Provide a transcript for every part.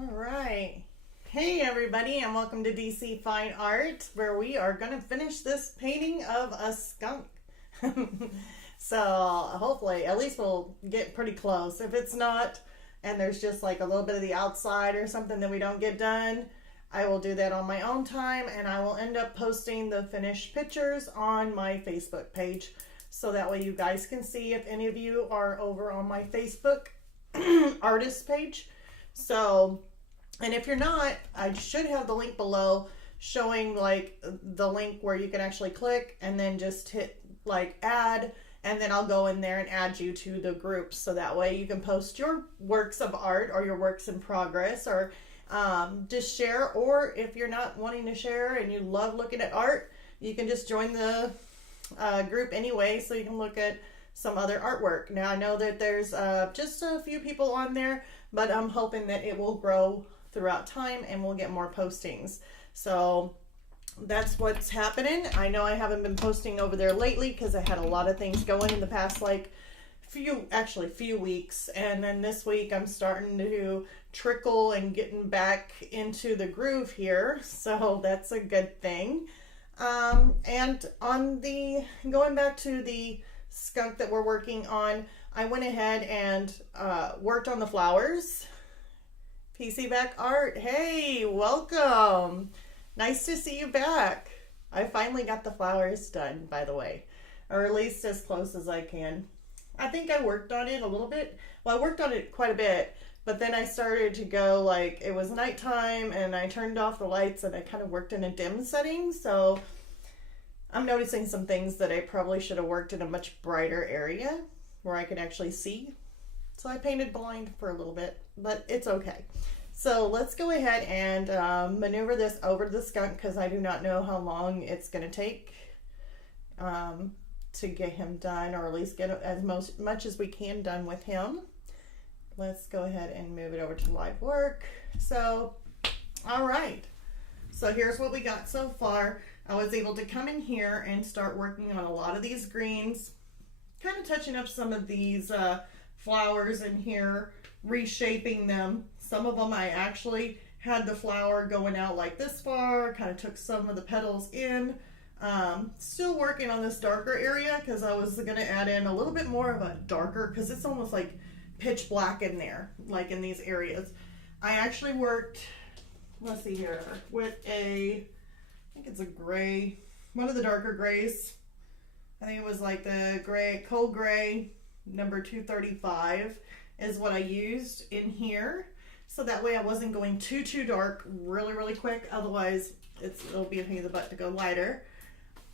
All right. Hey everybody, and welcome to DC Fine Art, where we are going to finish this painting of a skunk. So hopefully, at least we'll get pretty close. If it's not, and there's just like a little bit of the outside or something that we don't get done, I will do that on my own time, and I will end up posting the finished pictures on my Facebook page. So that way you guys can see if any of you are over on my Facebook artist page. So, and if you're not, I should have the link below showing like the link where you can actually click and then just hit like add, and then I'll go in there and add you to the group, so that way you can post your works of art or your works in progress, or just share. Or if you're not wanting to share and you love looking at art, you can just join the group anyway, so you can look at some other artwork. Now I know that there's just a few people on there, but I'm hoping that it will grow throughout time and we'll get more postings. So that's what's happening. I know I haven't been posting over there lately because I had a lot of things going in the past like few weeks, and then this week I'm starting to trickle and getting back into the groove here, so that's a good thing. And on the going back to the skunk that we're working on, I went ahead and worked on the flowers. PC Back Art, hey, welcome. Nice to see you back. I finally got the flowers done, by the way, or at least as close as I can. I think I worked on it a little bit. Well, I worked on it quite a bit, but then I started to go like it was nighttime and I turned off the lights and I kind of worked in a dim setting. So I'm noticing some things that I probably should have worked in a much brighter area where I could actually see. So I painted blind for a little bit, but it's okay. So let's go ahead and maneuver this over to the skunk, because I do not know how long it's going to take to get him done, or at least get as much as we can done with him. Let's go ahead and move it over to live work. So, all right. So here's what we got so far. I was able to come in here and start working on a lot of these greens, kind of touching up some of these flowers in here, reshaping them. Some of them I actually had the flower going out like this far, kind of took some of the petals in. Still working on this darker area because I was going to add in a little bit more of a darker, because it's almost like pitch black in there, like in these areas. I actually worked, let's see here, with I think it's a gray, one of the darker grays. I think it was like the gray, cold gray, number 235 is what I used in here. So that way I wasn't going too dark really quick. Otherwise it'll be a pain in the butt to go lighter.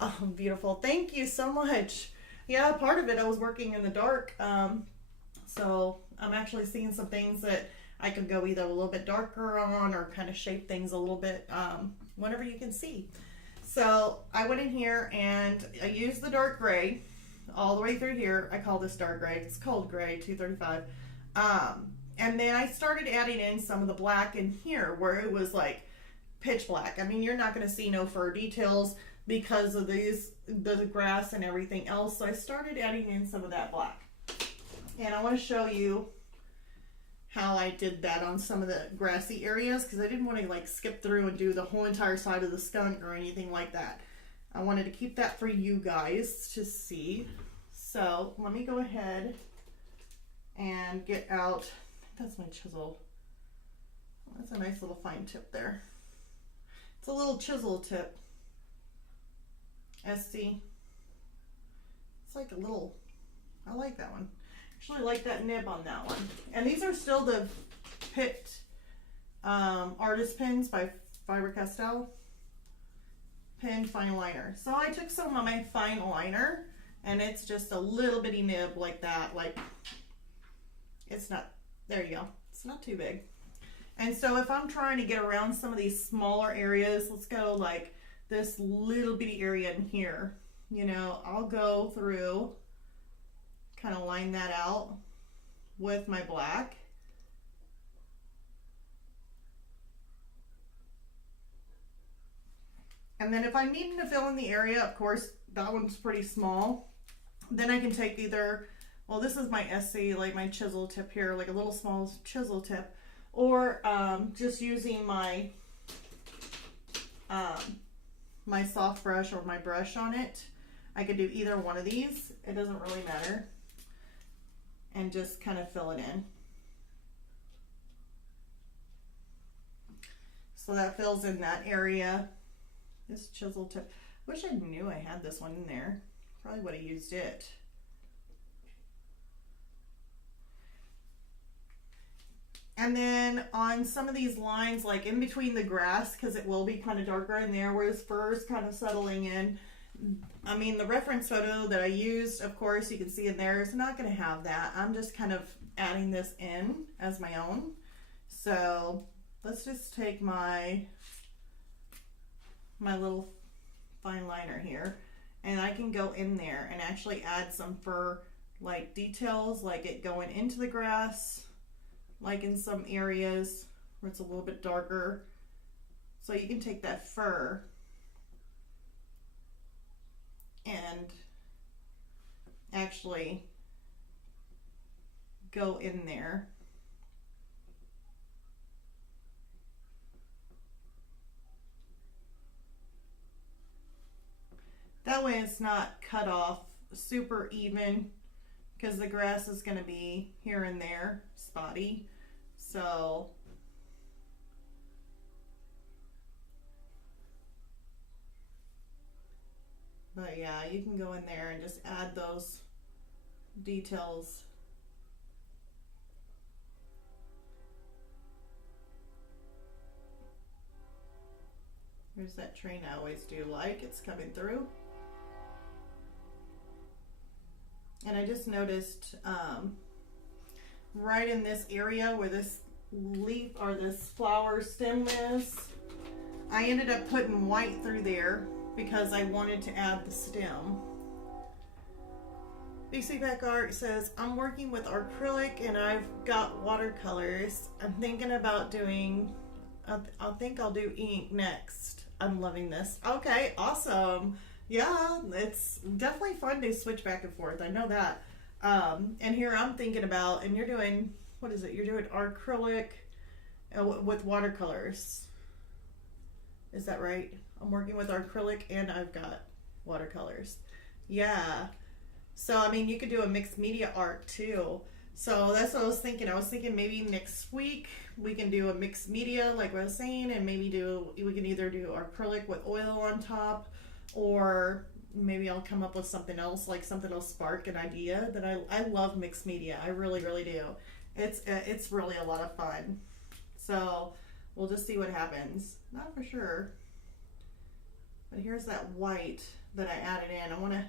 Oh, beautiful. Thank you so much. Yeah, part of it I was working in the dark. So I'm actually seeing some things that I could go either a little bit darker on or kind of shape things a little bit, whatever you can see. So I went in here and I used the dark gray all the way through here. I call this dark gray. It's cold gray, 235. And then I started adding in some of the black in here where it was like pitch black. I mean, you're not going to see no fur details because of the grass and everything else. So I started adding in some of that black. And I want to show you how I did that on some of the grassy areas, because I didn't want to like skip through and do the whole entire side of the skunk or anything like that. I wanted to keep that for you guys to see. So let me go ahead and get out, I think that's my chisel. That's a nice little fine tip there. It's a little chisel tip. SC. It's like a little, I like that one. Actually like that nib on that one. And these are still the Pitt artist pens by Faber Castell pen fine liner. So I took some of my fine liner, and it's just a little bitty nib like that. Like, it's not, there you go. It's not too big. And so if I'm trying to get around some of these smaller areas, let's go like this little bitty area in here, you know, I'll go through, kind of line that out with my black. And then if I'm needing to fill in the area, of course, that one's pretty small. Then I can take either, well, this is my SC, like my chisel tip here, like a little small chisel tip, or just using my my soft brush or my brush on it. I could do either one of these. It doesn't really matter. And just kind of fill it in. So that fills in that area. This chisel tip. Wish I knew I had this one in there. Probably would have used it. And then on some of these lines, like in between the grass, because it will be kind of darker in there where his fur is kind of settling in. I mean, the reference photo that I used, of course, you can see in there is not going to have that. I'm just kind of adding this in as my own. So let's just take my little fine liner here, and I can go in there and actually add some fur like details, like it going into the grass, like in some areas where it's a little bit darker. So you can take that fur and actually go in there. That way it's not cut off super even, because the grass is going to be here and there spotty. So but yeah, you can go in there and just add those details. There's that train I always do like. It's coming through. And I just noticed right in this area where this leaf or this flower stem is, I ended up putting white through there because I wanted to add the stem. BC Back Art says, I'm working with acrylic and I've got watercolors. I'm thinking about doing, I think I'll do ink next. I'm loving this. Okay, awesome. Yeah, it's definitely fun to switch back and forth. I know that. And here I'm thinking about, and you're doing, what is it? You're doing acrylic with watercolors. Is that right? I'm working with acrylic and I've got watercolors. Yeah. So, I mean, you could do a mixed media art too. So that's what I was thinking. I was thinking maybe next week we can do a mixed media like what I was saying, and maybe we can either do acrylic with oil on top, or maybe I'll come up with something else, like something will spark an idea. That I love mixed media. I really, really do. It's really a lot of fun. So we'll just see what happens. Not for sure. But here's that white that I added in. I want to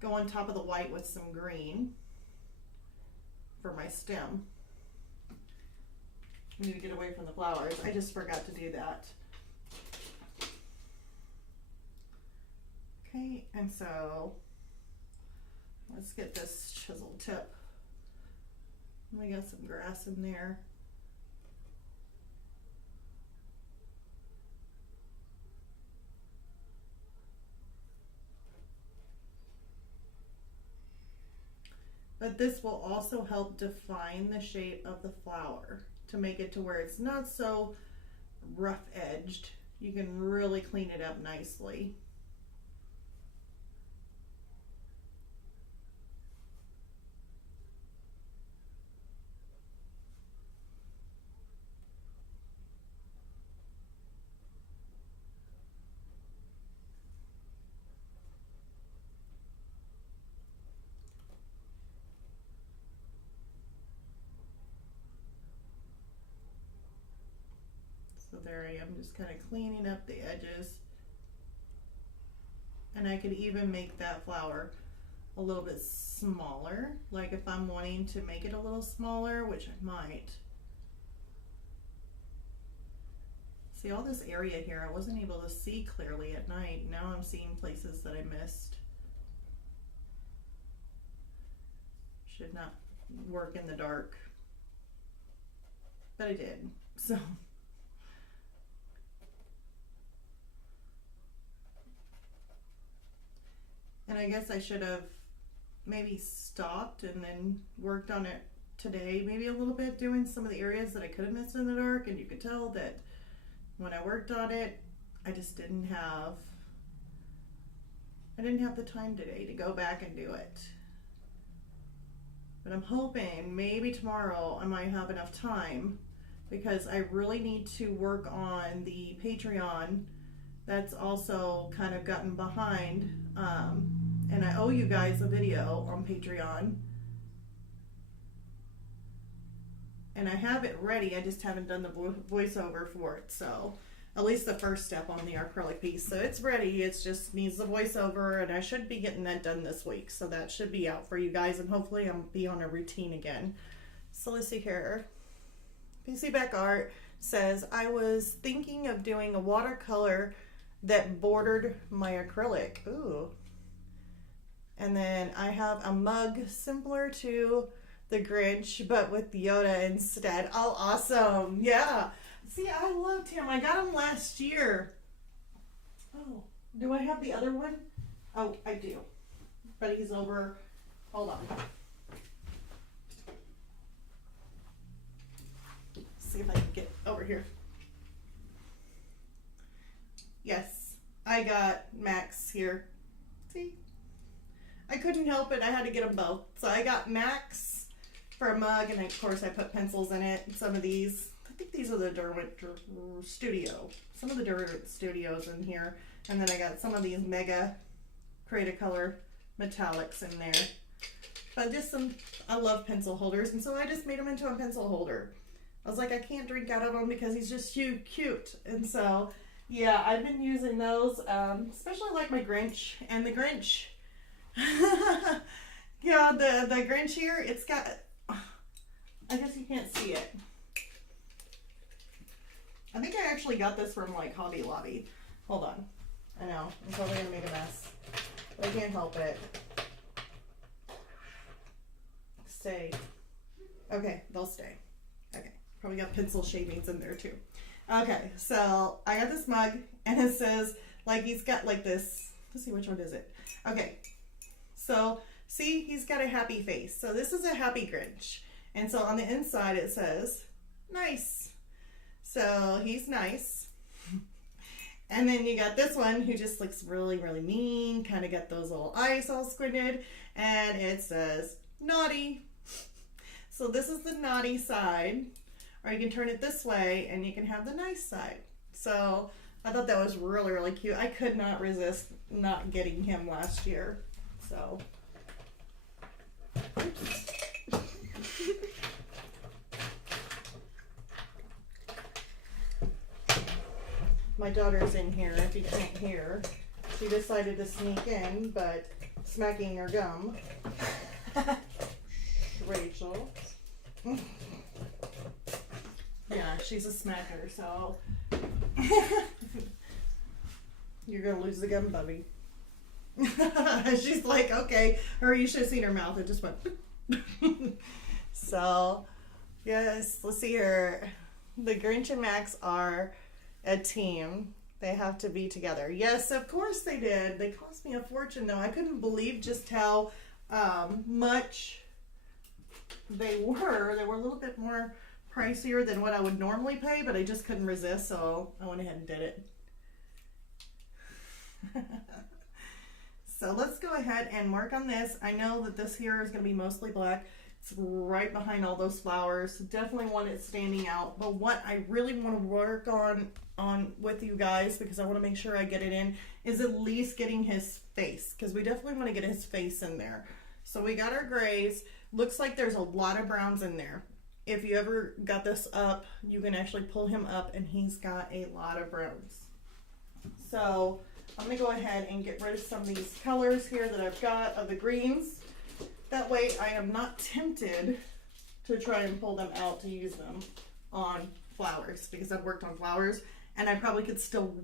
go on top of the white with some green for my stem. I need to get away from the flowers. I just forgot to do that. Okay, and so let's get this chisel tip. We got some grass in there. But this will also help define the shape of the flower to make it to where it's not so rough edged. You can really clean it up nicely. So there I am, just kind of cleaning up the edges. And I could even make that flower a little bit smaller, like if I'm wanting to make it a little smaller, which I might. See, all this area here I wasn't able to see clearly at night. Now I'm seeing places that I missed. Should not work in the dark, but I did. So and I guess I should have maybe stopped and then worked on it today, maybe a little bit, doing some of the areas that I could have missed in the dark, and you could tell that when I worked on it, I just didn't have the time today to go back and do it. But I'm hoping maybe tomorrow I might have enough time, because I really need to work on the Patreon. That's also kind of gotten behind, and I owe you guys a video on Patreon. And I have it ready, I just haven't done the voiceover for it, so at least the first step on the acrylic piece. So it's ready, it just needs the voiceover, and I should be getting that done this week. So that should be out for you guys, and hopefully I'll be on a routine again. So let's see here. PC Back Art says, I was thinking of doing a watercolor that bordered my acrylic. Ooh. And then I have a mug similar to the Grinch, but with Yoda instead. Oh, awesome. Yeah. See, I loved him. I got him last year. Oh, do I have the other one? Oh, I do. But he's over. Hold on. See if I can get over here. Yes, I got Max here. See? I couldn't help it. I had to get them both. So I got Max for a mug, and of course I put pencils in it. Some of these, I think these are the Derwent Studio. Some of the Derwent Studios in here. And then I got some of these Mega Create-A-Color metallics in there. But just some, I love pencil holders, and so I just made them into a pencil holder. I was like, I can't drink out of them because he's just cute. And so, yeah, I've been using those, especially like my Grinch. And the Grinch, yeah, the Grinch here, it's got, I guess you can't see it. I think I actually got this from like Hobby Lobby. Hold on. I know, I'm probably gonna make a mess, but I can't help it. Stay. Okay, they'll stay. Okay, probably got pencil shavings in there too. Okay, so I got this mug, and it says, like, he's got like this, let's see, which one is it? Okay, so see, he's got a happy face. So this is a happy Grinch. And so on the inside it says, nice. So he's nice. And then you got this one who just looks really, really mean, kind of got those little eyes all squinted, and it says, naughty. So this is the naughty side, or you can turn it this way and you can have the nice side. So I thought that was really, really cute. I could not resist not getting him last year. So, oops. My daughter's in here, if you can't hear. She decided to sneak in, but smacking her gum. Rachel. Yeah, she's a smacker, so you're gonna lose the gum, Bubby. She's like, okay, or you should have seen her mouth. It just went. So, yes, let's see here. The Grinch and Max are a team. They have to be together. Yes, of course they did. They cost me a fortune, though. I couldn't believe just how much they were. They were a little bit more pricier than what I would normally pay, but I just couldn't resist, so I went ahead and did it. So let's go ahead and work on this. I know that this here is going to be mostly black. It's right behind all those flowers. Definitely want it standing out. But what I really want to work on with you guys, because I want to make sure I get it in, is at least getting his face, because we definitely want to get his face in there. So we got our grays. Looks like there's a lot of browns in there. If you ever got this up, you can actually pull him up, and he's got a lot of browns. So I'm going to go ahead and get rid of some of these colors here that I've got of the greens. That way I am not tempted to try and pull them out to use them on flowers, because I've worked on flowers and I probably could still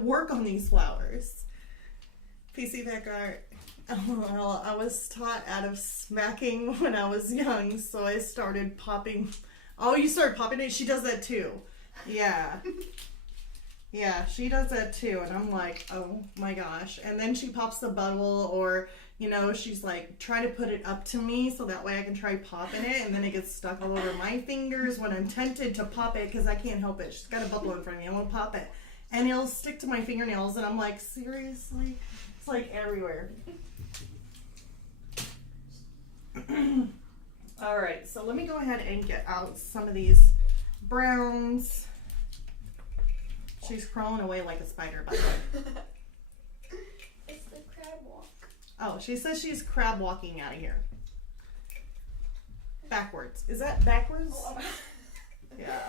work on these flowers. PC Back Art. Oh, well, I was taught out of smacking when I was young, so I started popping. Oh, you started popping it? She does that too. Yeah. Yeah, she does that too, and I'm like, oh my gosh. And then she pops the bubble, or you know, she's like, try to put it up to me so that way I can try popping it, and then it gets stuck all over my fingers when I'm tempted to pop it because I can't help it. She's got a bubble in front of me. I want to pop it. And it'll stick to my fingernails, and I'm like, seriously? It's like everywhere. All right, so let me go ahead and get out some of these browns. She's crawling away like a spider, by the way. It's the crab walk. Oh, she says she's crab walking out of here. Backwards. Is that backwards? Oh. Yeah.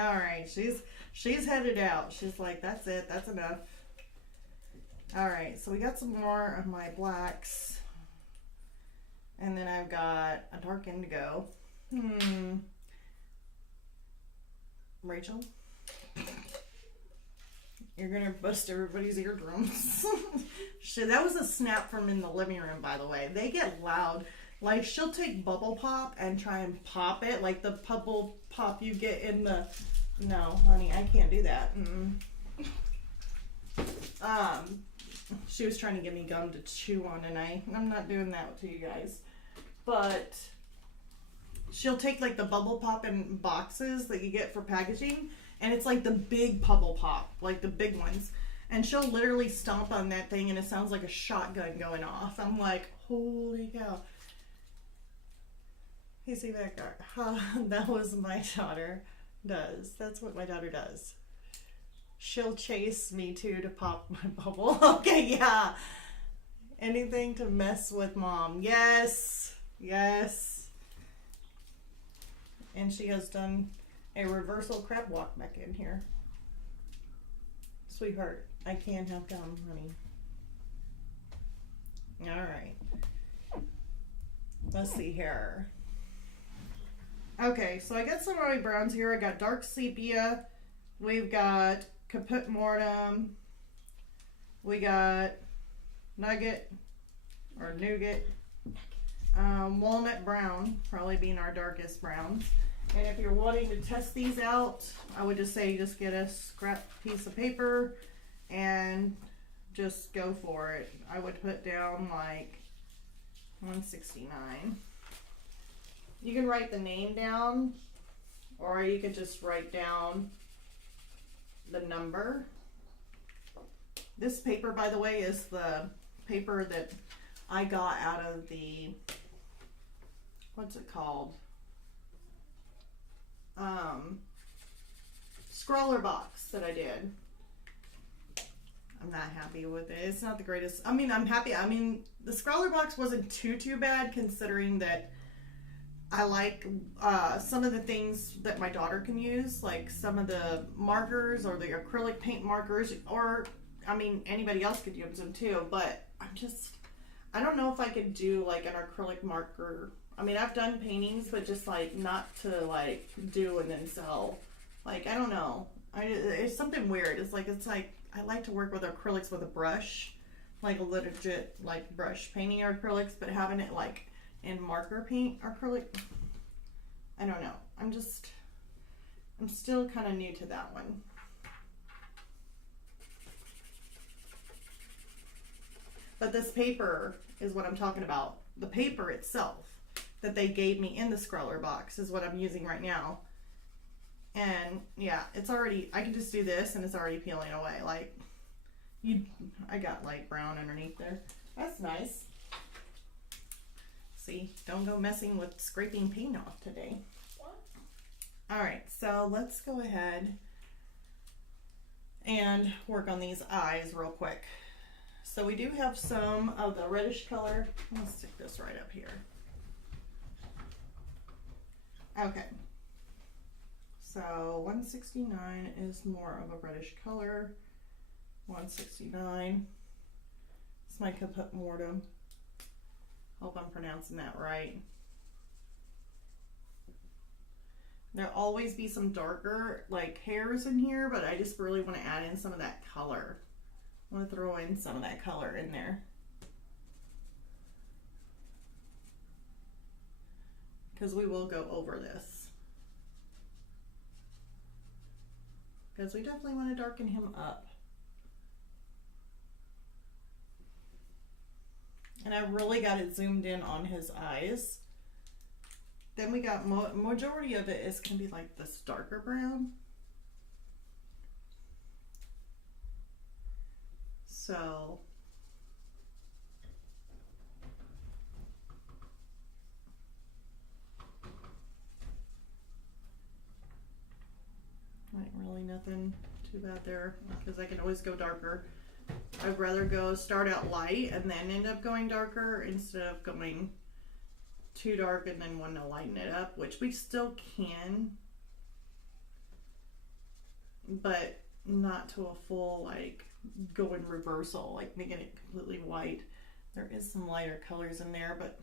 All right, she's headed out. She's like, that's it, that's enough. All right, so we got some more of my blacks. And then I've got a dark indigo. Rachel? You're gonna bust everybody's eardrums. Shit, that was a snap from in the living room, by the way. They get loud. Like, she'll take bubble pop and try and pop it, like the bubble pop you get in the... No, honey, I can't do that. She was trying to give me gum to chew on, and I'm not doing that to you guys. But she'll take like the bubble pop in boxes that you get for packaging, and it's like the big bubble pop, like the big ones, and she'll literally stomp on that thing and it sounds like a shotgun going off. I'm like, holy cow. Hey, see that guy? That was my daughter does. That's what my daughter does. She'll chase me too to pop my bubble. Okay, yeah. Anything to mess with mom. Yes. Yes. And she has done a reversal crab walk back in here. Sweetheart, I can't have gum, honey. All right. Let's see here. Okay, so I got some of my browns here. I got dark sepia. We've got caput mortem. We got nugget or nougat. Walnut brown, probably being our darkest browns. And if you're wanting to test these out, I would just say just get a scrap piece of paper and just go for it. I would put down like 169. You can write the name down, or you could just write down the number. This paper, by the way, is the paper that I got out of the, what's it called? Scroller box that I did. I'm not happy with it. It's not the greatest. I mean, I'm happy. I mean, the scroller box wasn't too bad, considering that I like some of the things that my daughter can use, like some of the markers or the acrylic paint markers, or, I mean, anybody else could use them too, but I don't know if I could do like an acrylic marker. I mean, I've done paintings, but just like not to like do and then sell. Like, I don't know. It's something weird. It's like I like to work with acrylics with a brush, like a legit like brush painting acrylics, but having it like in marker paint acrylic, I don't know. I'm still kind of new to that one. But this paper is what I'm talking about. The paper itself that they gave me in the scroller box is what I'm using right now. And yeah, it's already, I can just do this and it's already peeling away. Like, I got light brown underneath there. That's nice. See, don't go messing with scraping paint off today. What? All right, so let's go ahead and work on these eyes real quick. So we do have some of the reddish color. Let's stick this right up here. Okay. So 169 is more of a reddish color. 169. It's my caput mortem. Hope I'm pronouncing that right. There'll always be some darker like hairs in here, but I just really want to add in some of that color. I want to throw in some of that color in there. Because we will go over this. Because we definitely want to darken him up. And I really got it zoomed in on his eyes. Then we got majority of it is going to be like this darker brown. So like really nothing too bad there, because I can always go darker. I'd rather start out light and then end up going darker instead of going too dark and then want to lighten it up, which we still can, but not to a full like going reversal, like making it completely white. There is some lighter colors in there, but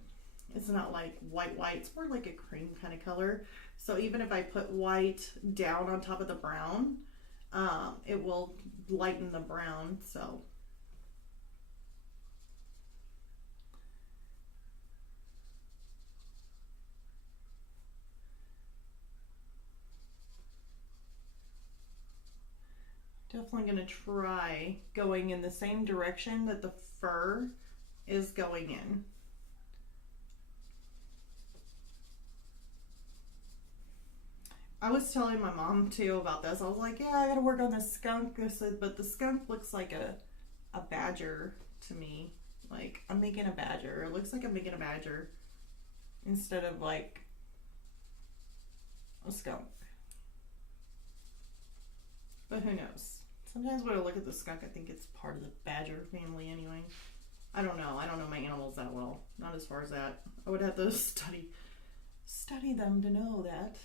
it's not like white, it's more like a cream kind of color. So even if I put white down on top of the brown, it will lighten the brown. So definitely going to try going in the same direction that the fur is going in. I was telling my mom too about this. I was like, yeah, I gotta work on this skunk. I said, but the skunk looks like a badger to me. Like I'm making a badger. It looks like I'm making a badger instead of like a skunk. But who knows? Sometimes when I look at the skunk, I think it's part of the badger family anyway. I don't know. I don't know my animals that well. Not as far as that. I would have to study them to know that.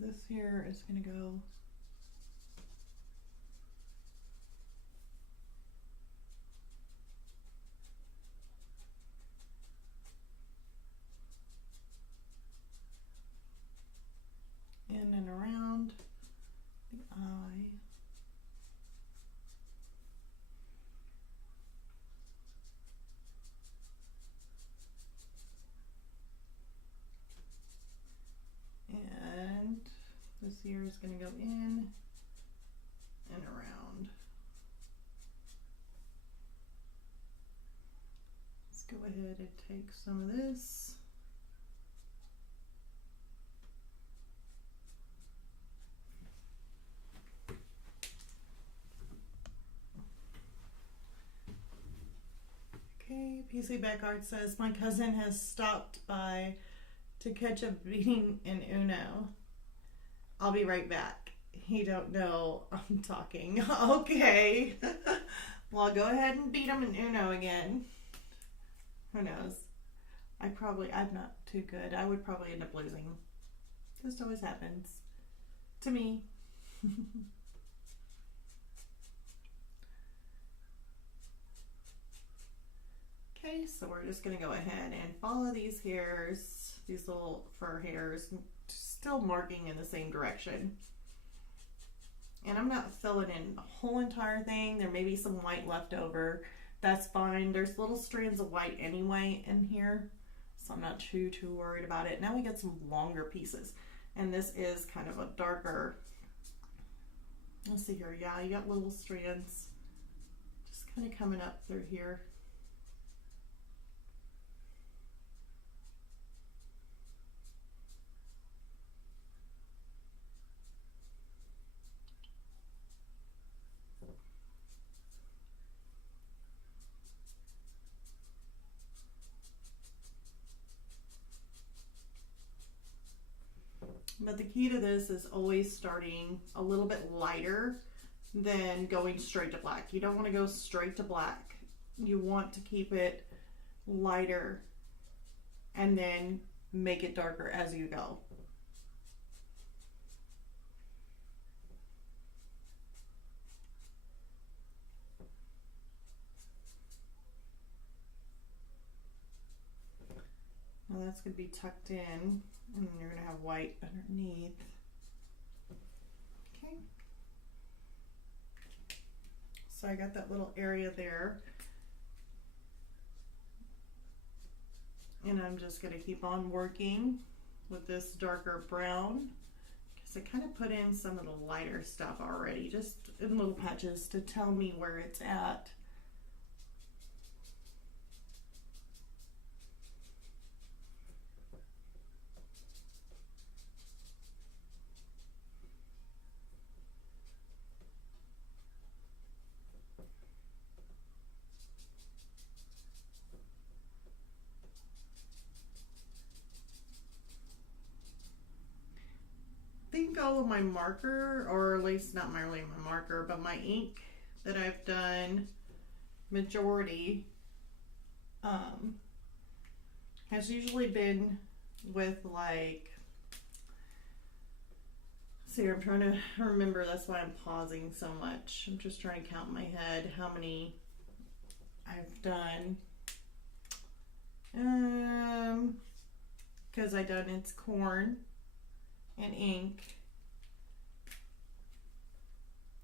This here is going to go in and around the eye. And this here is going to go in and around. Let's go ahead and take some of this. Okay, PC Backart says, my cousin has stopped by to catch a beating in Uno. I'll be right back. He don't know I'm talking. Okay. Well, I'll go ahead and beat him in Uno again. Who knows? I'm not too good. I would probably end up losing. This always happens. To me. Okay, so we're just going to go ahead and follow these hairs, these little fur hairs, still marking in the same direction. And I'm not filling in the whole entire thing. There may be some white left over. That's fine. There's little strands of white anyway in here, so I'm not too worried about it. Now we get some longer pieces, and this is kind of a darker. Let's see here. Yeah, you got little strands just kind of coming up through here. But the key to this is always starting a little bit lighter than going straight to black. You don't want to go straight to black. You want to keep it lighter and then make it darker as you go. Now that's going to be tucked in, and then you're going to have white underneath. Okay. So I got that little area there. And I'm just going to keep on working with this darker brown because I kind of put in some of the lighter stuff already, just in little patches to tell me where it's at. I think all of my marker, or at least not really my marker, but my ink that I've done, majority, has usually been with like, see, I'm trying to remember, that's why I'm pausing so much. I'm just trying to count in my head how many I've done. Because I done It's Corn and ink,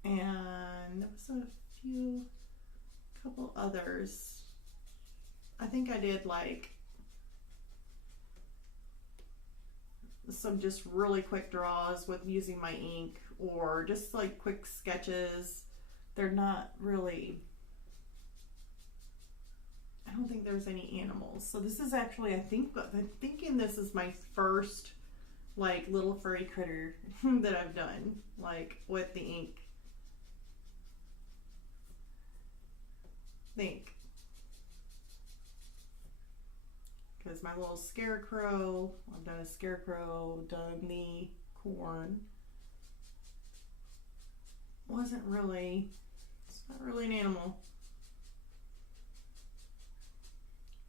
and there was a couple others. I think I did like some just really quick draws with using my ink, or just like quick sketches. They're not really, I don't think there's any animals. So this is actually, I'm thinking this is my first like little furry critter that I've done, like with the ink. Because my little scarecrow, I've done a scarecrow, done the corn. It's not really an animal.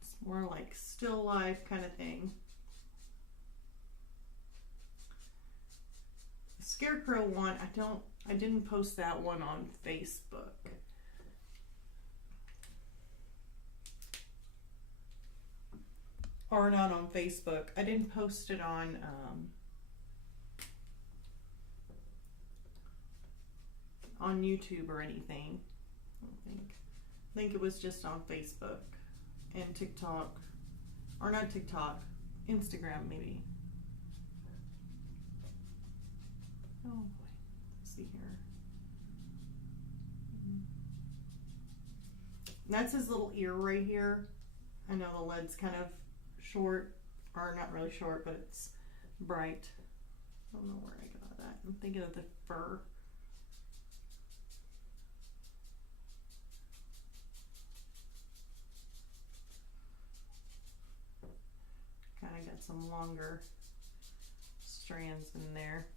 It's more like still life kind of thing. Scarecrow one, I didn't post that one on Facebook. Or not on Facebook. I didn't post it on YouTube or anything. I think it was just on Facebook and TikTok, or not TikTok, Instagram maybe. Oh boy, let's see here. That's his little ear right here. I know the lead's kind of short, or not really short, but it's bright. I don't know where I got that. I'm thinking of the fur. Kind of got some longer strands in there.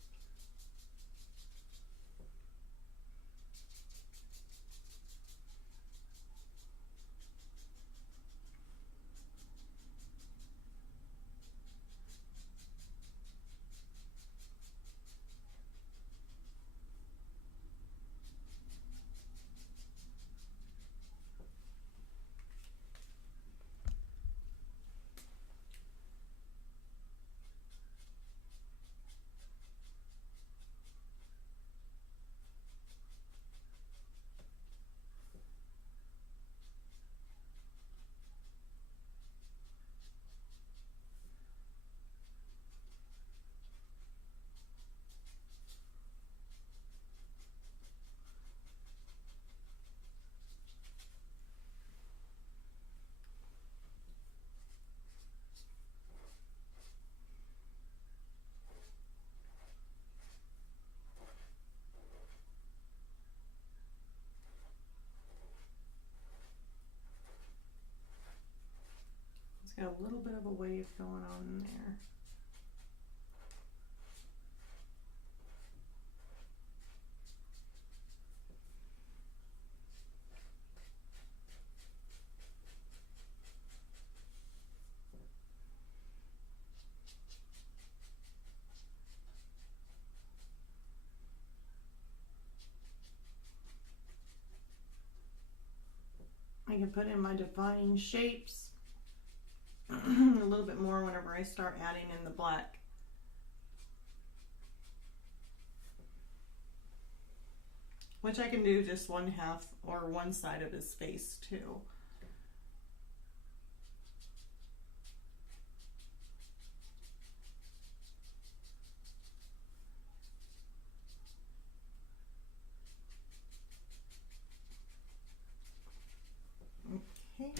It's got a little bit of a wave going on in there. I can put in my defining shapes a little bit more whenever I start adding in the black. which I can do just one half or one side of his face too. Okay.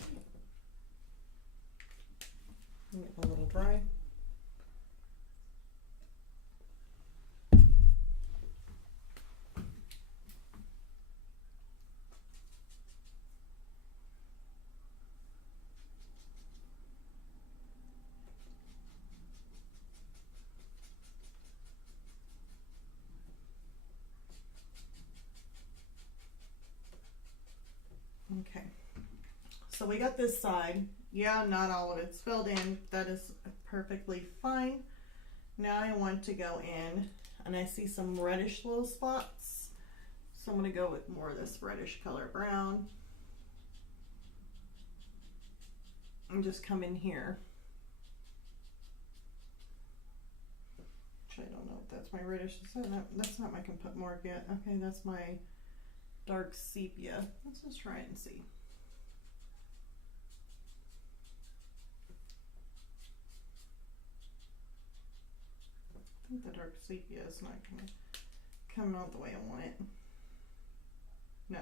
Get a little dry. Okay, so we got this side. Yeah, not all of it's filled in. That is perfectly fine. Now I want to go in, and I see some reddish little spots. So I'm going to go with more of this reddish color brown. And just come in here. Which I don't know if that's my reddish. That's not my comp mark yet. Okay, that's my dark sepia. Let's just try it and see. I think the dark sepia is not coming out the way I want it. No.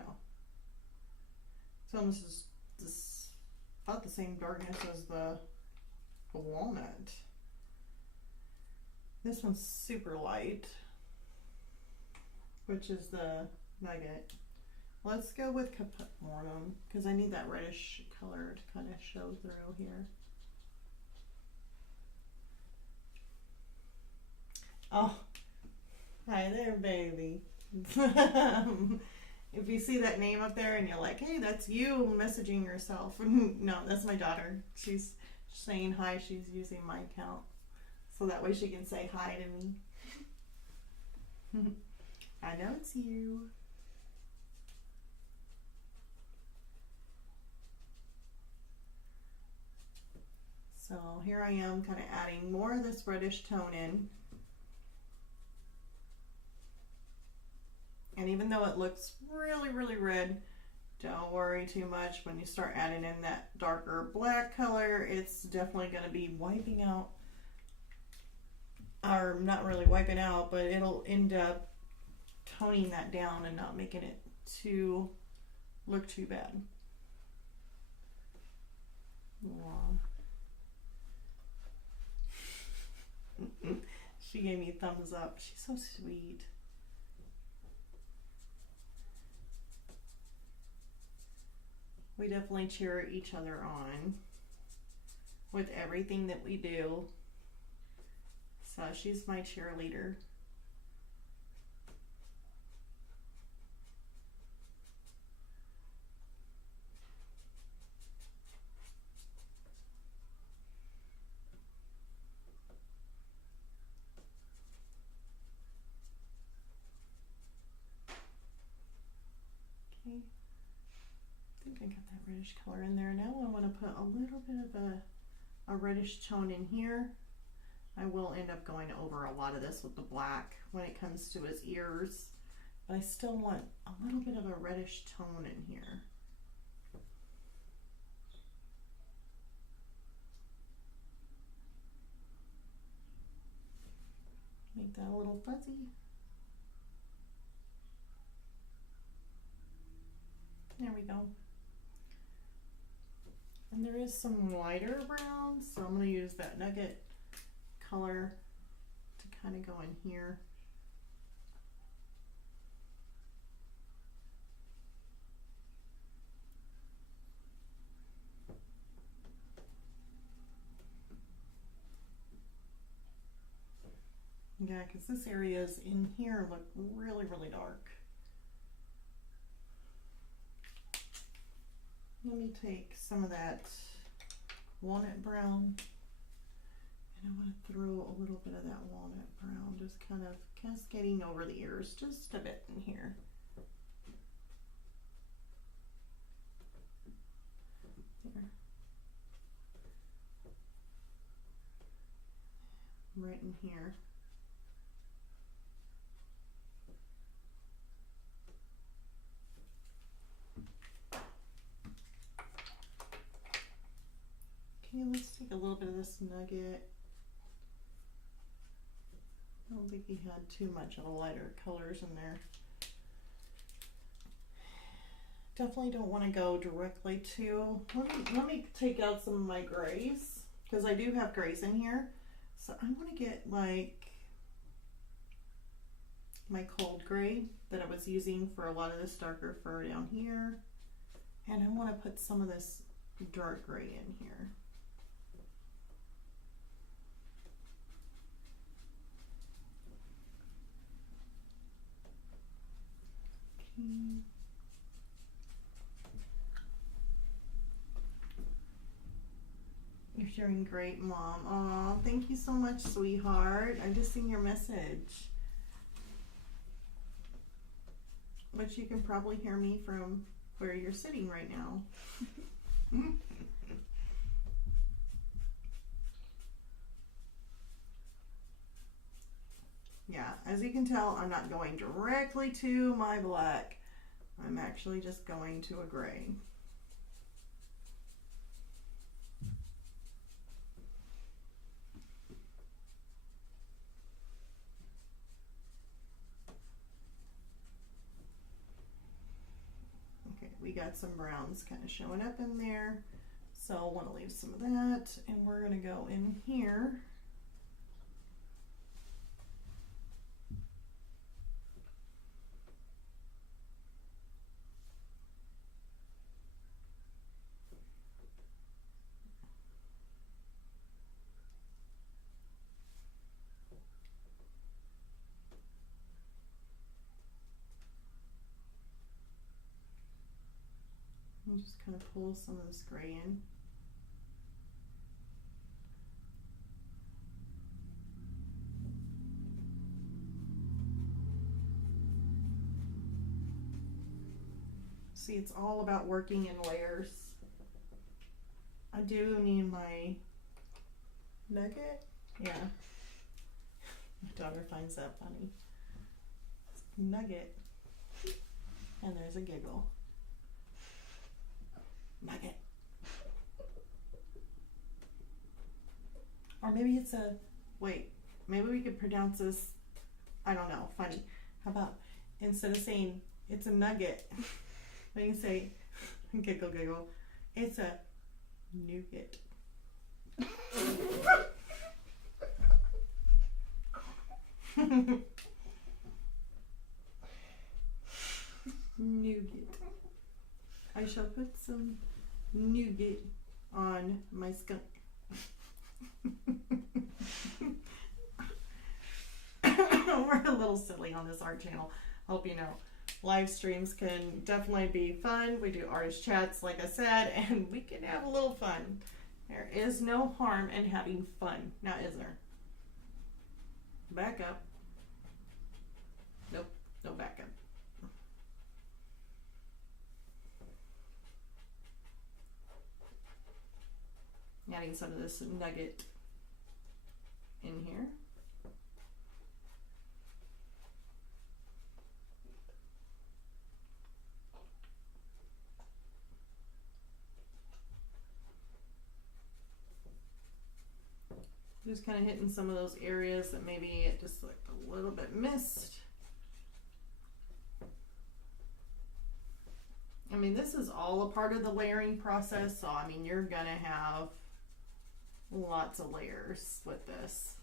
So this is just about the same darkness as the walnut. This one's super light, which is the nugget. Let's go with Caput Mortem because I need that reddish color to kind of show through here. Oh, hi there, baby. If you see that name up there and you're like, hey, that's you messaging yourself. No, that's my daughter. She's saying hi. She's using my account. So that way she can say hi to me. I know it's you. So here I am kind of adding more of this reddish tone in. And even though it looks really, really red, don't worry too much. When you start adding in that darker black color, it's definitely going to be wiping out, or not really wiping out, but it'll end up toning that down and not making it look too bad. She gave me a thumbs up. She's so sweet. We definitely cheer each other on with everything that we do. So she's my cheerleader. Okay. I think I got that reddish color in there. Now I want to put a little bit of a reddish tone in here. I will end up going over a lot of this with the black when it comes to his ears, but I still want a little bit of a reddish tone in here. Make that a little fuzzy. There we go. And there is some lighter brown, so I'm going to use that nugget color to kind of go in here. Yeah, because this areas in here look really, really dark. Let me take some of that walnut brown, and I want to throw a little bit of that walnut brown, just kind of cascading over the ears just a bit in here. There. Right in here. Okay, let's take a little bit of this nugget. I don't think he had too much of the lighter colors in there. Definitely don't want to go directly to, let me take out some of my grays, because I do have grays in here. So I want to get like my cold gray that I was using for a lot of this darker fur down here. And I want to put some of this dark gray in here. Okay. You're doing great, Mom. Aw, thank you so much, sweetheart. I just seen your message. But you can probably hear me from where you're sitting right now. Yeah, as you can tell, I'm not going directly to my black. I'm actually just going to a gray. Okay, we got some browns kind of showing up in there. So I want to leave some of that, and we're going to go in here. And just kind of pull some of this gray in. See, it's all about working in layers. I do need my nugget. Yeah. My daughter finds that funny. Nugget. And there's a giggle. Nugget. Or maybe it's a, wait, maybe we could pronounce this, I don't know, funny. How about instead of saying it's a nugget, we can say, giggle, giggle, it's a nougat. Nougat. I shall put some nougat on my skunk. We're a little silly on this art channel. Hope you know. Live streams can definitely be fun. We do artist chats, like I said, and we can have a little fun. There is no harm in having fun. Now, is there? Back up. Nope, no back up. Adding some of this nugget in here. Just kind of hitting some of those areas that maybe it just looked a little bit missed. I mean, this is all a part of the layering process, so I mean, you're gonna have lots of layers with this.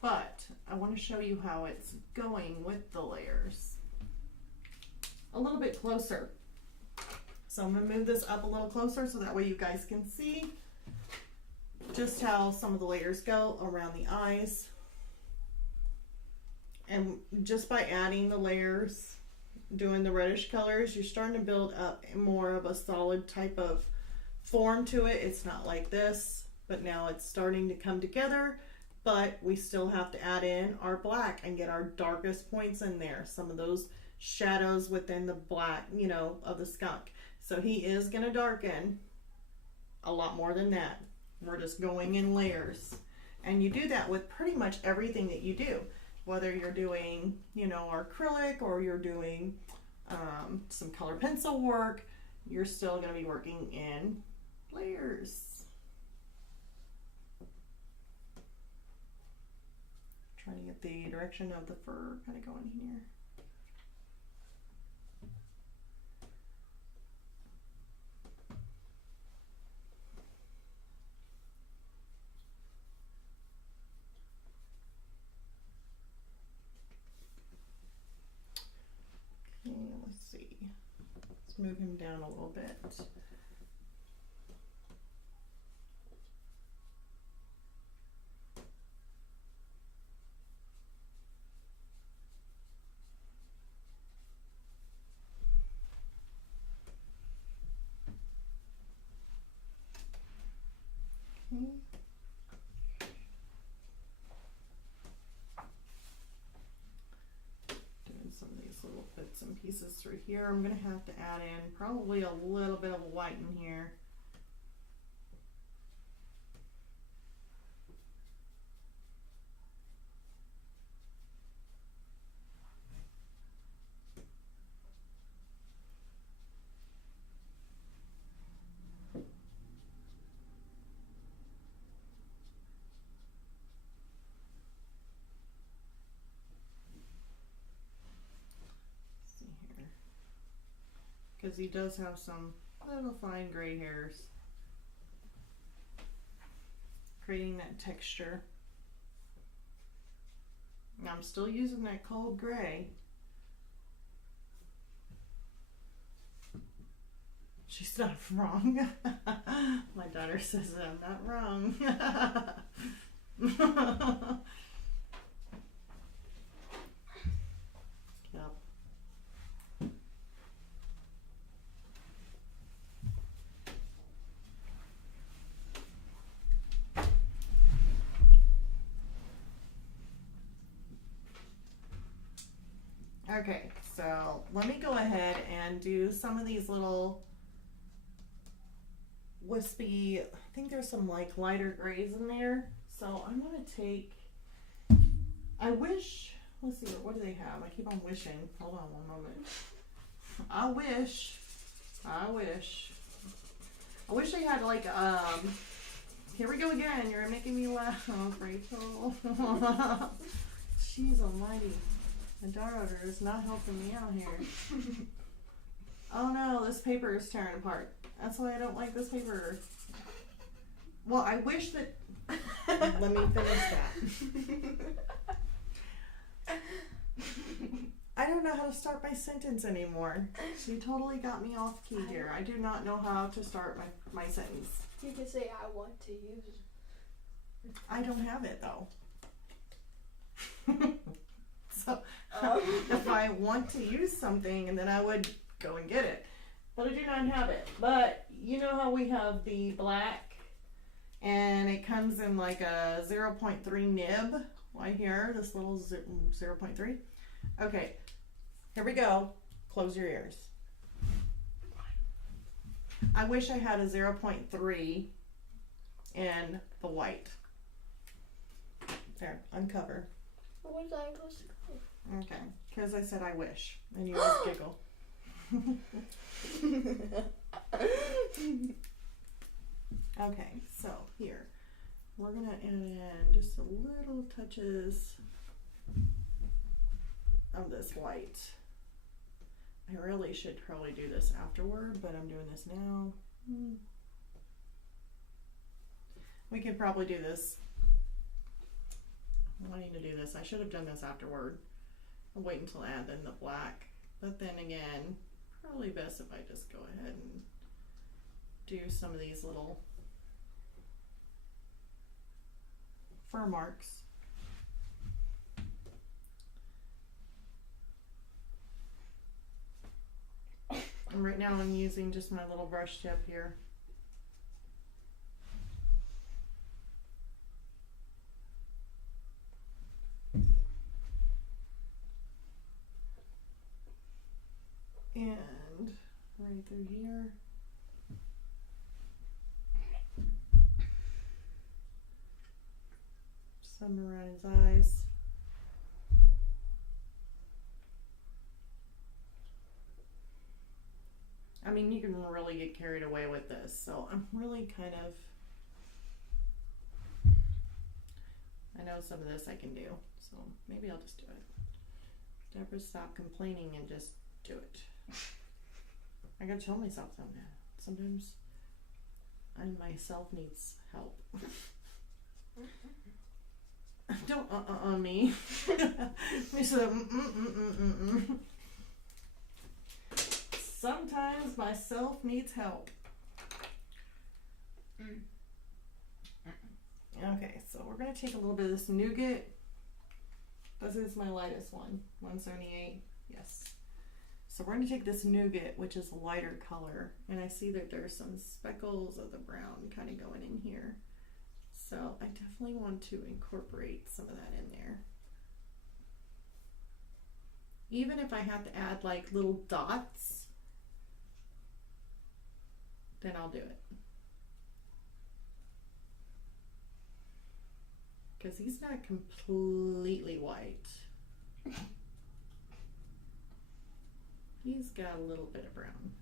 But I want to show you how it's going with the layers a little bit closer. So I'm going to move this up a little closer so that way you guys can see just how some of the layers go around the eyes. And just by adding the layers, doing the reddish colors, you're starting to build up more of a solid type of form to it. It's not like this, but now it's starting to come together, but we still have to add in our black and get our darkest points in there. Some of those shadows within the black, you know, of the skunk. So he is going to darken a lot more than that. We're just going in layers. And you do that with pretty much everything that you do. Whether you're doing, you know, acrylic or you're doing some color pencil work, you're still going to be working in layers. the direction of the fur kind of going here. Okay, let's see. Let's move him down a little bit. Doing some of these little bits and pieces through here. I'm going to have to add in probably a little bit of white in here. Because he does have some little fine gray hairs, creating that texture. And I'm still using that cold gray. She's not wrong. My daughter says I'm not wrong. Yep. Okay, so let me go ahead and do some of these little wispy, I think there's some like lighter grays in there. So I'm going to take, I wish, let's see, what do they have? I keep on wishing. Hold on one moment. I wish they had like, here we go again. You're making me laugh, Rachel. Jeez almighty. My daughter is not helping me out here. Oh no, this paper is tearing apart. That's why I don't like this paper. Well, I wish that... Let me finish that. I don't know how to start my sentence anymore. She totally got me off key here. I do not know how to start my sentence. You can say, I want to use it. I don't have it though. So if I want to use something, and then I would go and get it. But I do not have it. But you know how we have the black and it comes in like a 0.3 nib right here, this little 0.3. Okay, here we go. Close your ears. I wish I had a 0.3 in the white. There, uncover. What was I supposed to go? Okay, because I said I wish, and you always giggle. Okay, so here, we're going to add in just a little touches of this white. I really should probably do this afterward, but I'm doing this now. We could probably do this. I'm wanting to do this. I should have done this afterward. I'll wait until I add in the black. But then again, probably best if I just go ahead and do some of these little fur marks. And right now I'm using just my little brush tip here. And right through here. Some around his eyes. I mean, you can really get carried away with this, so I'm really kind of, I I know some of this I can do, so maybe I'll just do it. Deborah, stop complaining and just do it. I gotta tell myself something. Sometimes I myself needs help. Don't on me. Me said Sometimes myself needs help. Okay, so we're gonna take a little bit of this nougat. This is my lightest one, 178. Yes. So we're gonna take this nougat, which is a lighter color, and I see that there's some speckles of the brown kind of going in here. So I definitely want to incorporate some of that in there. Even if I have to add like little dots, then I'll do it. Because he's not completely white. He's got a little bit of brown.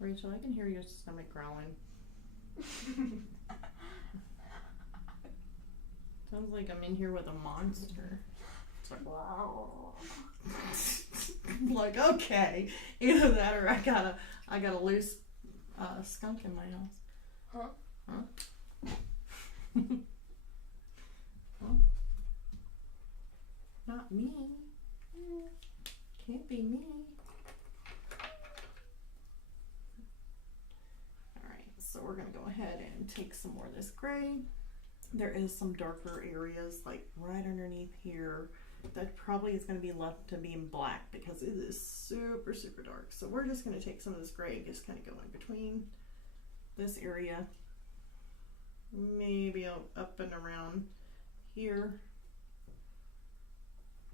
Rachel, I can hear your stomach growling. Sounds like I'm in here with a monster. It's like, wow. I'm like, okay, either that or I got a loose skunk in my house. Huh? Well, not me. Can't be me. Alright, so we're gonna go ahead and take some more of this gray. There is some darker areas like right underneath here that probably is going to be left to be in black because it is super, super dark. So we're just going to take some of this gray and just kind of go in between this area, maybe up and around here.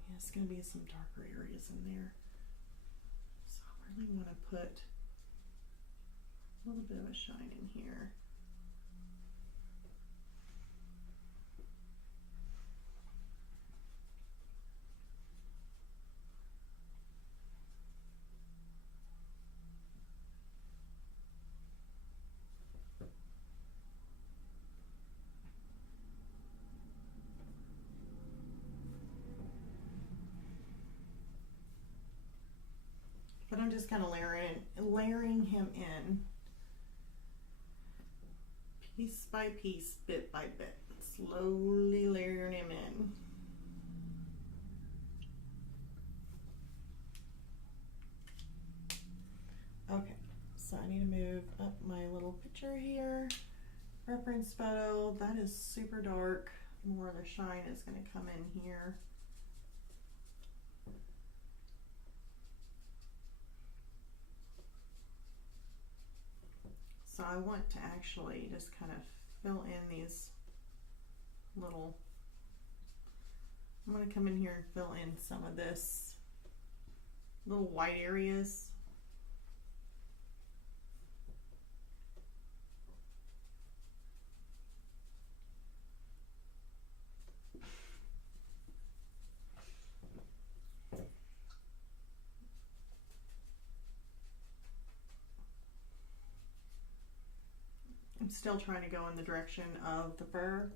Yeah, it's going to be some darker areas in there. So I really want to put a little bit of a shine in here. But I'm just kind of layering him in piece by piece, bit by bit, slowly layering him in. Okay, so I need to move up my little picture here. Reference photo, that is super dark. More of the shine is going to come in here. So I want to actually just kind of fill in these little, I'm going to come in here and fill in some of this little white areas. I'm still trying to go in the direction of the fur.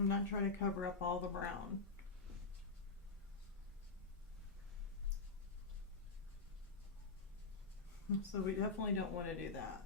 I'm not trying to cover up all the brown. So we definitely don't want to do that.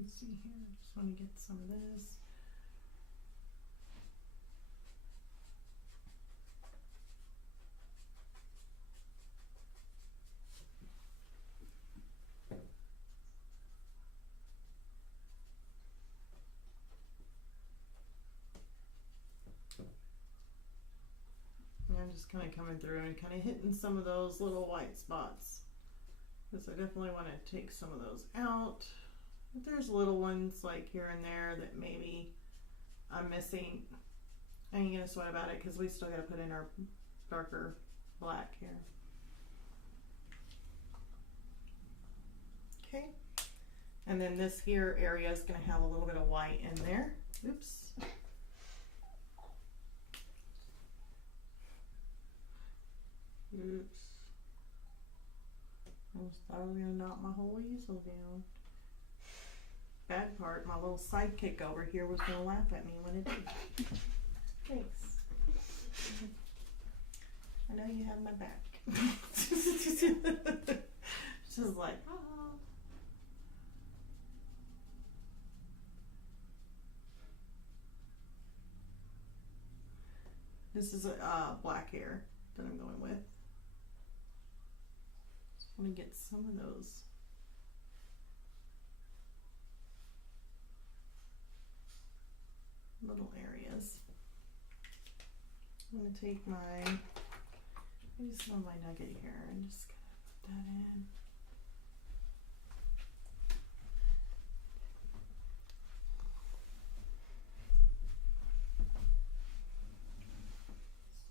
Let's see here, I just want to get some of this. And I'm just kind of coming through and kind of hitting some of those little white spots, because I definitely want to take some of those out. If there's little ones like here and there that maybe I'm missing, I ain't gonna sweat about it because we still gotta put in our darker black here. Okay, and then this here area is gonna have a little bit of white in there. Oops. Oops. I was thought I was gonna knock my whole easel down. Bad part, my little sidekick over here was gonna laugh at me when it did. Thanks. I know you have my back. She's like, oh. This is a black hair that I'm going with. Just want to get some of those little areas. I'm going to take maybe some of my nugget here and just kind of put that in.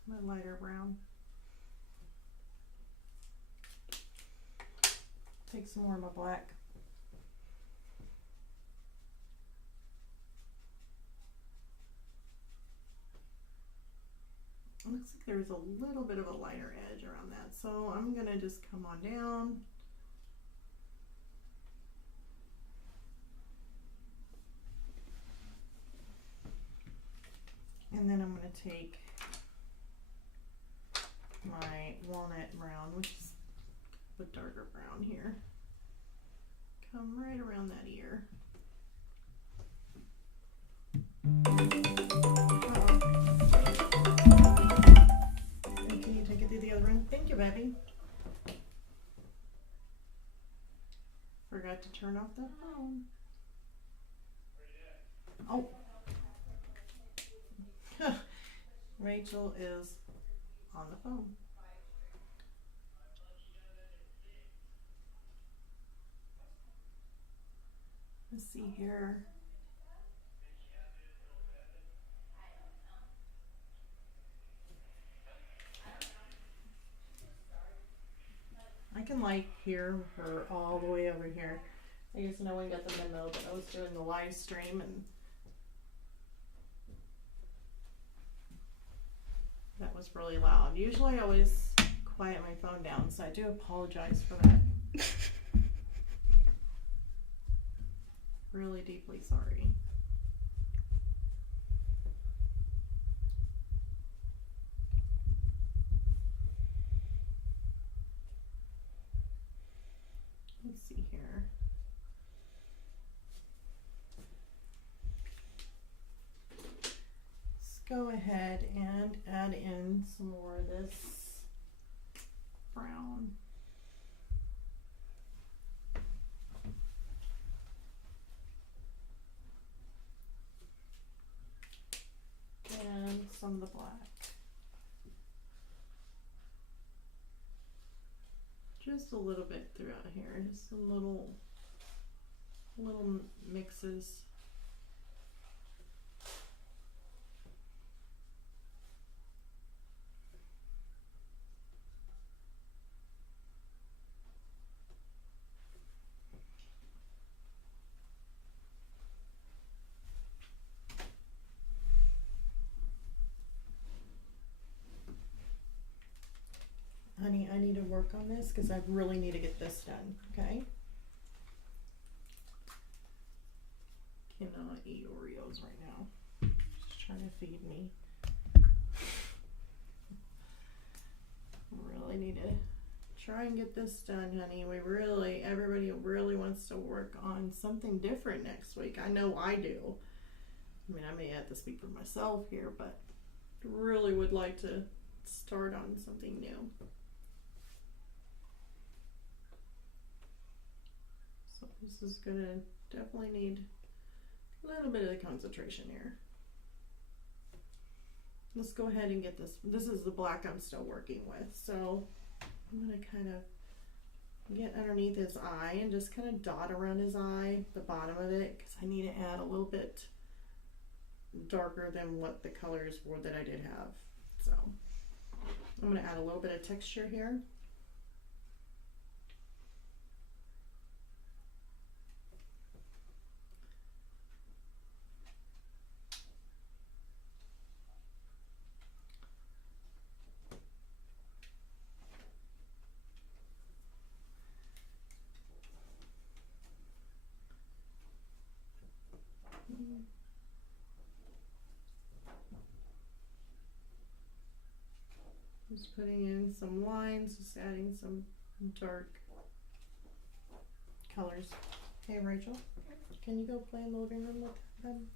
My lighter brown. Take some more of my black. It looks like there's a little bit of a lighter edge around that, so I'm gonna just come on down. And then I'm gonna take my walnut brown, which is the darker brown here. Come right around that ear. Can you take it through the other room? Thank you, baby. Forgot to turn off the phone. Oh. Rachel is on the phone. Let's see here. I can like hear her all the way over here. I guess no one got the memo, but I was doing the live stream and that was really loud. Usually I always quiet my phone down, so I do apologize for that. Really deeply sorry. Let's see here. go ahead and add in some more of this brown. And some of the black. Just a little bit throughout here, just some little mixes. Honey, I need to work on this because I really need to get this done, okay? Cannot eat Oreos right now. Just trying to feed me. Really need to try and get this done, honey. Everybody really wants to work on something different next week. I know I do. I mean, I may have to speak for myself here, but really would like to start on something new. So this is gonna definitely need a little bit of concentration here. Let's go ahead and get this. This is the black I'm still working with. So I'm gonna kind of get underneath his eye and just kind of dot around his eye, the bottom of it, because I need to add a little bit darker than what the colors were that I did have. So I'm gonna add a little bit of texture here. Just putting in some lines, just adding some dark colors. Hey Rachel, can you go play in the living room with them?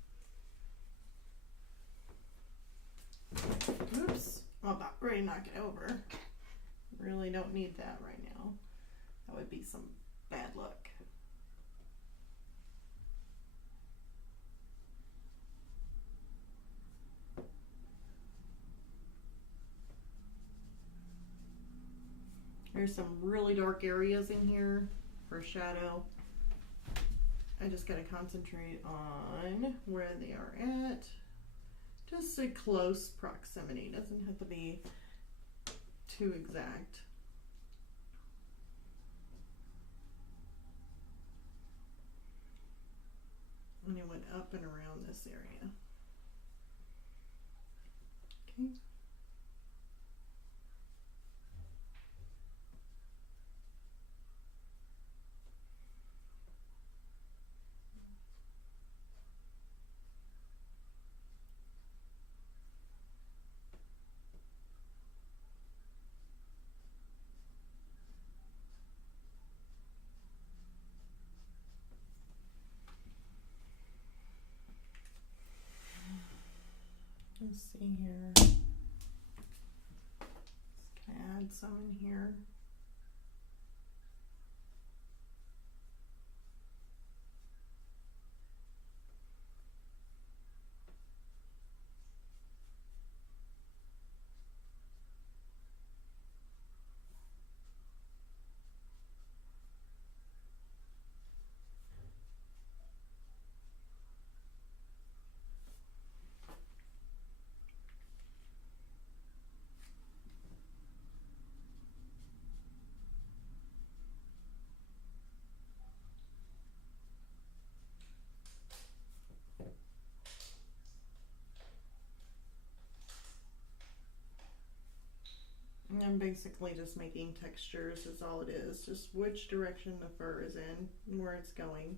Oops, I'm about ready to knock it over. Really don't need that right now. That would be some bad luck. There's some really dark areas in here for shadow. I just gotta concentrate on where they are at. Just a close proximity, doesn't have to be too exact. And it went up and around this area. Okay. Let's see here. Just gonna add some in here. I'm basically just making textures is all it is. Just which direction the fur is in and where it's going.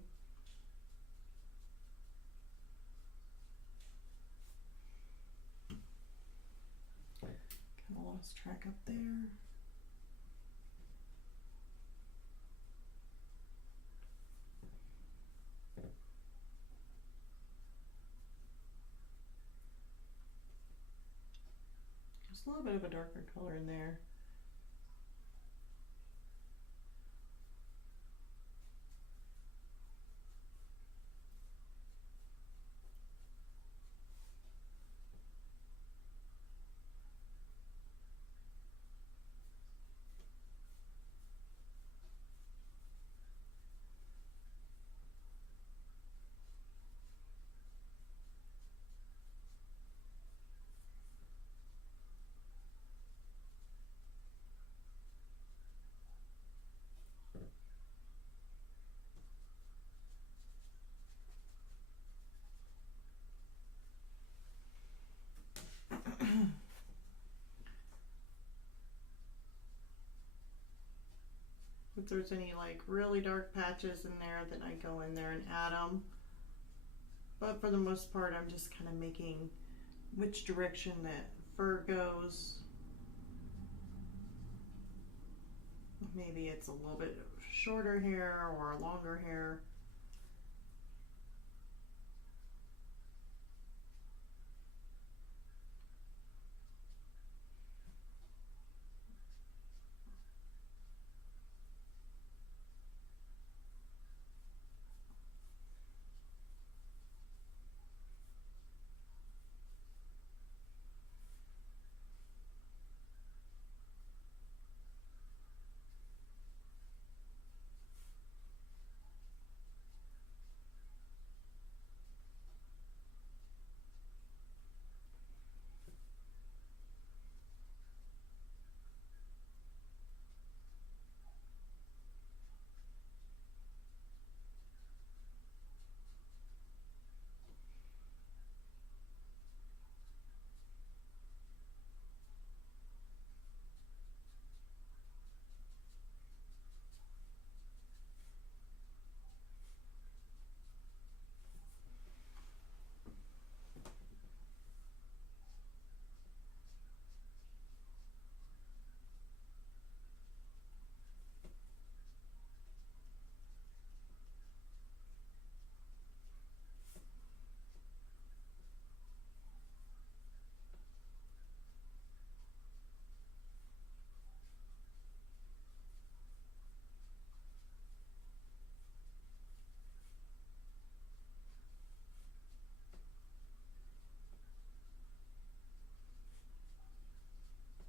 Kind of lost track up there. Just a little bit of a darker color in there. If there's any like really dark patches in there, then I go in there and add them. But for the most part, I'm just kind of making which direction that fur goes. Maybe it's a little bit shorter hair or longer hair.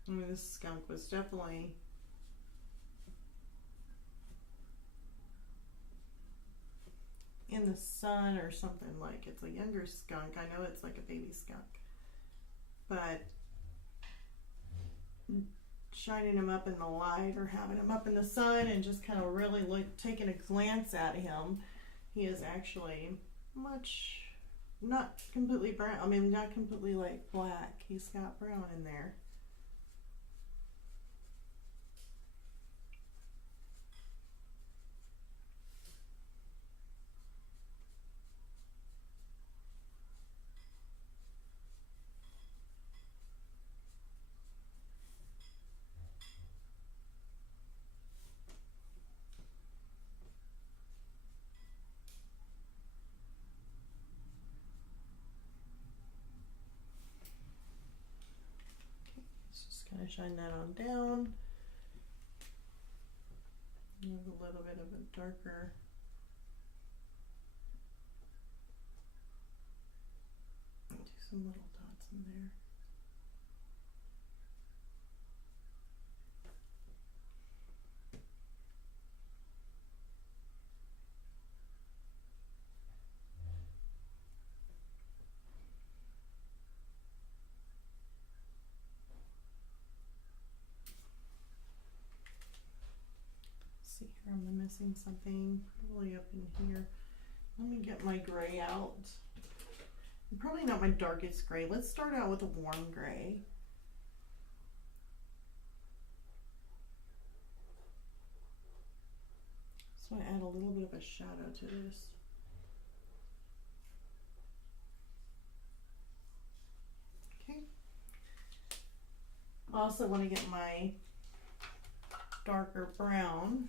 I mean, this skunk was definitely in the sun or something. Like it's a younger skunk. I know it's like a baby skunk, but shining him up in the light or having him up in the sun and just kind of really taking a glance at him, he is actually much, not completely brown. I mean, not completely like black. He's got brown in there. Kind of shine that on down. Have a little bit of a darker. Do some little dots in there. See here, am I missing something? Probably up in here. Let me get my gray out. Probably not my darkest gray. Let's start out with a warm gray. So I add a little bit of a shadow to this. Okay. I also want to get my darker brown.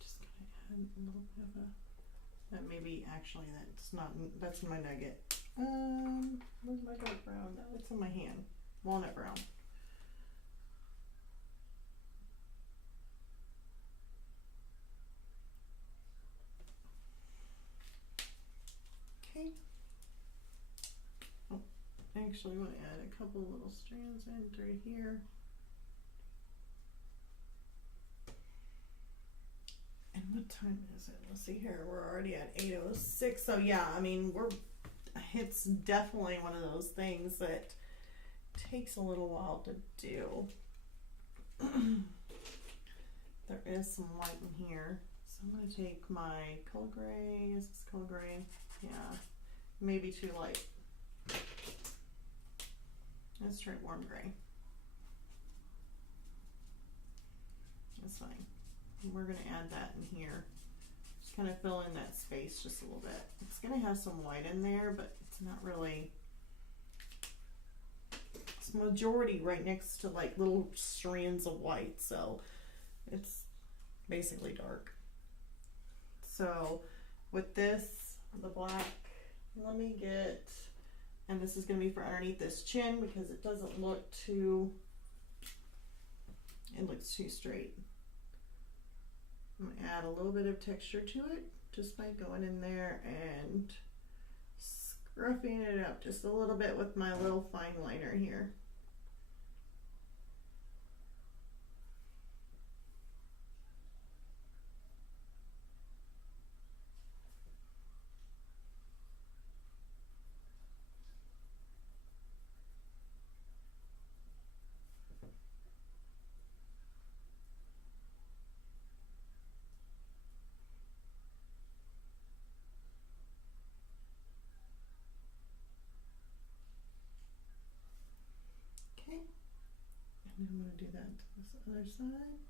Just gonna add a little bit of a, that maybe actually that's not, that's my nugget. Where's my dark brown? It's in my hand. Walnut brown. actually want to add a couple little strands in right here. And what time is it? Let's see here. We're already at 8:06. So yeah, I mean, it's definitely one of those things that takes a little while to do. There is some white in here. So I'm going to take my color gray. Is this color gray? Yeah. Maybe too light. Let's try warm gray. That's fine. We're going to add that in here. Just kind of fill in that space just a little bit. It's going to have some white in there, but it's not really. It's majority right next to like little strands of white, so it's basically dark. So with this, the black, let me get, and this is going to be for underneath this chin because it doesn't look too, it looks too straight. I'm going to add a little bit of texture to it just by going in there and scruffing it up just a little bit with my little fine liner here. Okay, and then I'm going to do that to this other side.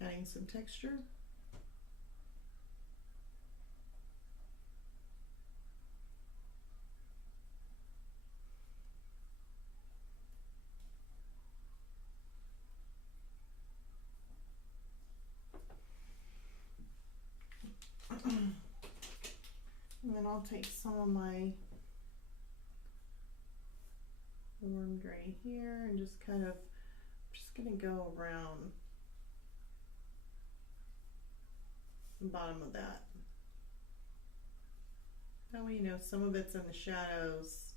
Adding some texture. And then I'll take some of my warm gray here and just kind of, just gonna go around the bottom of that. That way you know some of it's in the shadows,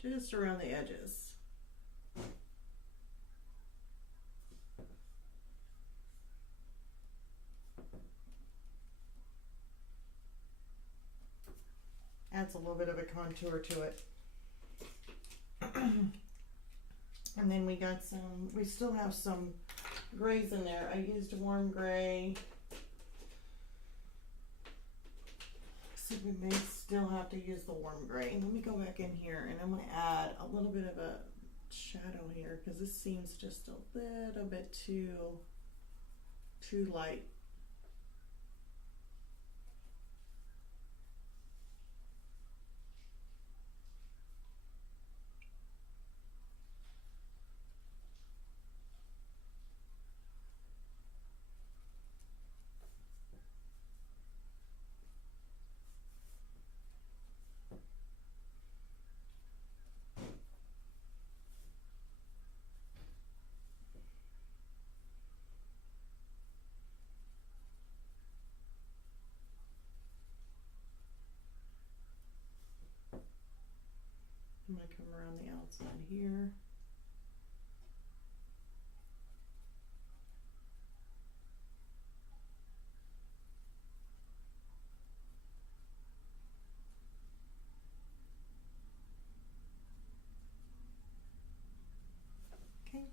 just around the edges. Adds a little bit of a contour to it. And then we got some, we still have some grays in there. I used warm gray. So we may still have to use the warm gray. Let me go back in here and I'm going to add a little bit of a shadow here because this seems just a little bit too light. I'm going to come around the outside here. Okay.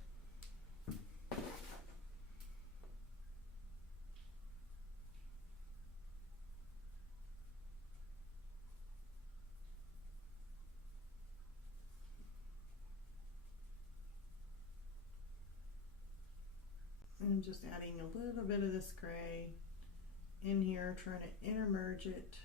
I'm just adding a little bit of this gray in here, trying to intermerge it.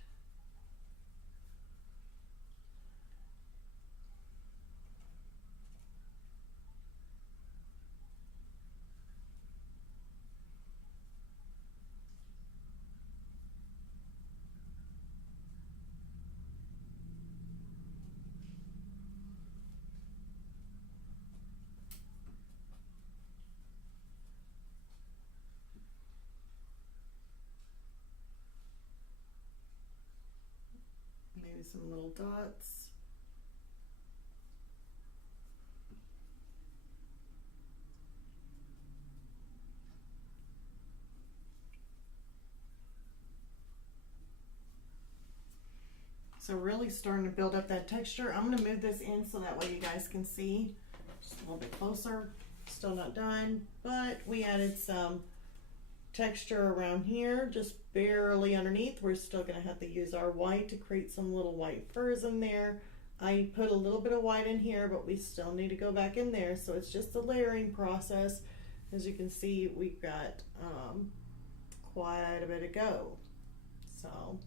Maybe some little dots. So really starting to build up that texture. I'm gonna move this in so that way you guys can see just a little bit closer. Still not done, but we added some texture around here, just barely underneath. We're still gonna have to use our white to create some little white furs in there. I put a little bit of white in here, but we still need to go back in there. So it's just a layering process. As you can see, we've got quite a bit to go. So.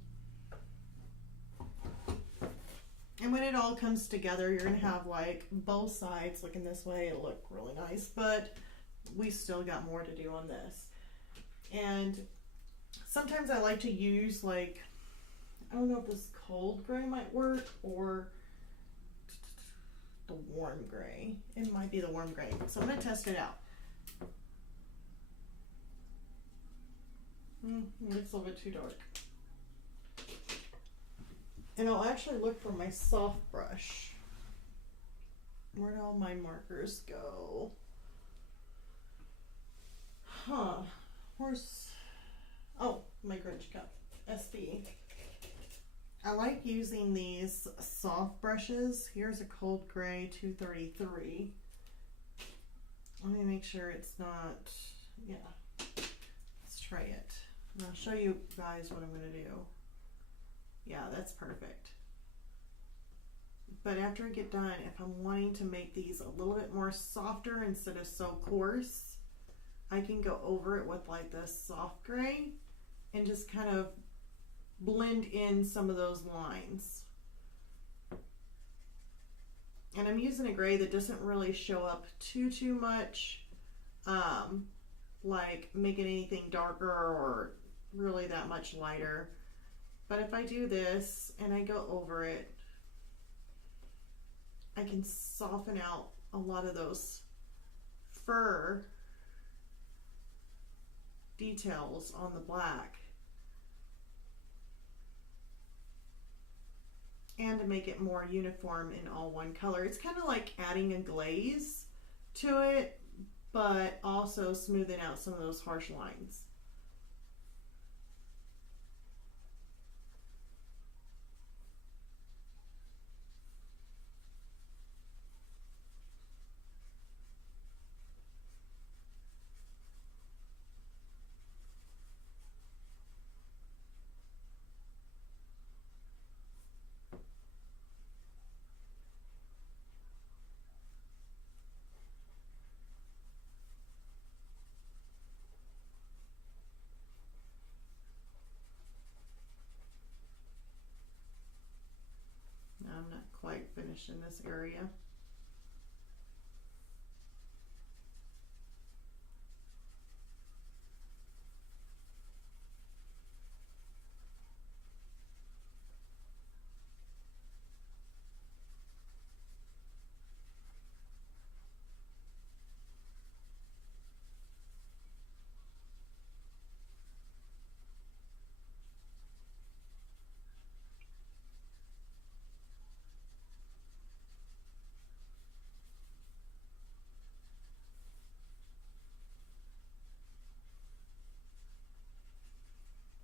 And when it all comes together, you're gonna have like both sides looking this way. It'll look really nice, but we still got more to do on this. And sometimes I like to use like, I don't know if this cold gray might work or the warm gray. It might be the warm gray. So I'm gonna test it out. It's a little bit too dark. And I'll actually look for my soft brush. Where'd all my markers go? Where's, oh, my Grinch cup, SB. I like using these soft brushes. Here's a cold gray 233. Let me make sure it's not, yeah. Let's try it. And I'll show you guys what I'm gonna do. Yeah, that's perfect. But after I get done, if I'm wanting to make these a little bit more softer instead of so coarse, I can go over it with like this soft gray and just kind of blend in some of those lines. And I'm using a gray that doesn't really show up too much, like making anything darker or really that much lighter. But if I do this and I go over it, I can soften out a lot of those fur details on the black. And to make it more uniform in all one color. It's kind of like adding a glaze to it, but also smoothing out some of those harsh lines. I'm not quite finished in this area.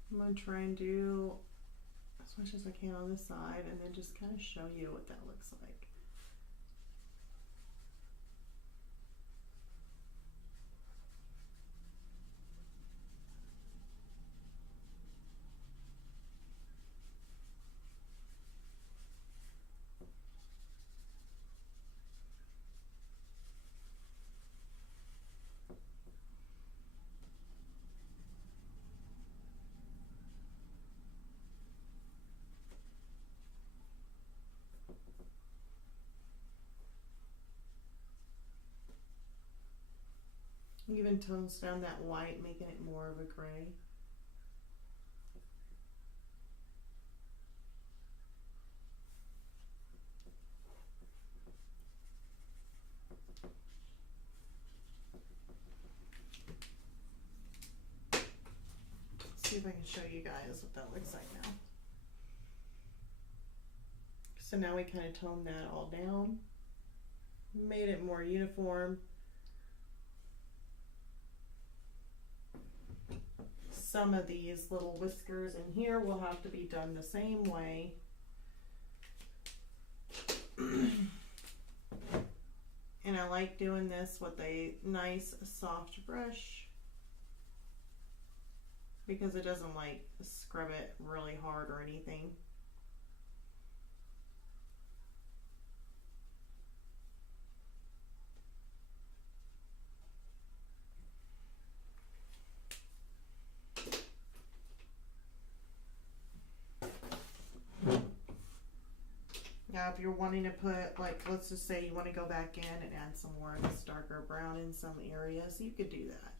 I'm going to try and do as much as I can on this side and then just kind of show you what that looks like. Even tones down that white, making it more of a gray. Let's see if I can show you guys what that looks like now. So now we kind of toned that all down, made it more uniform. Some of these little whiskers in here will have to be done the same way. And I like doing this with a nice soft brush because it doesn't like scrub it really hard or anything. Now if you're wanting to put, like, let's just say you want to go back in and add some more of this darker brown in some areas, you could do that.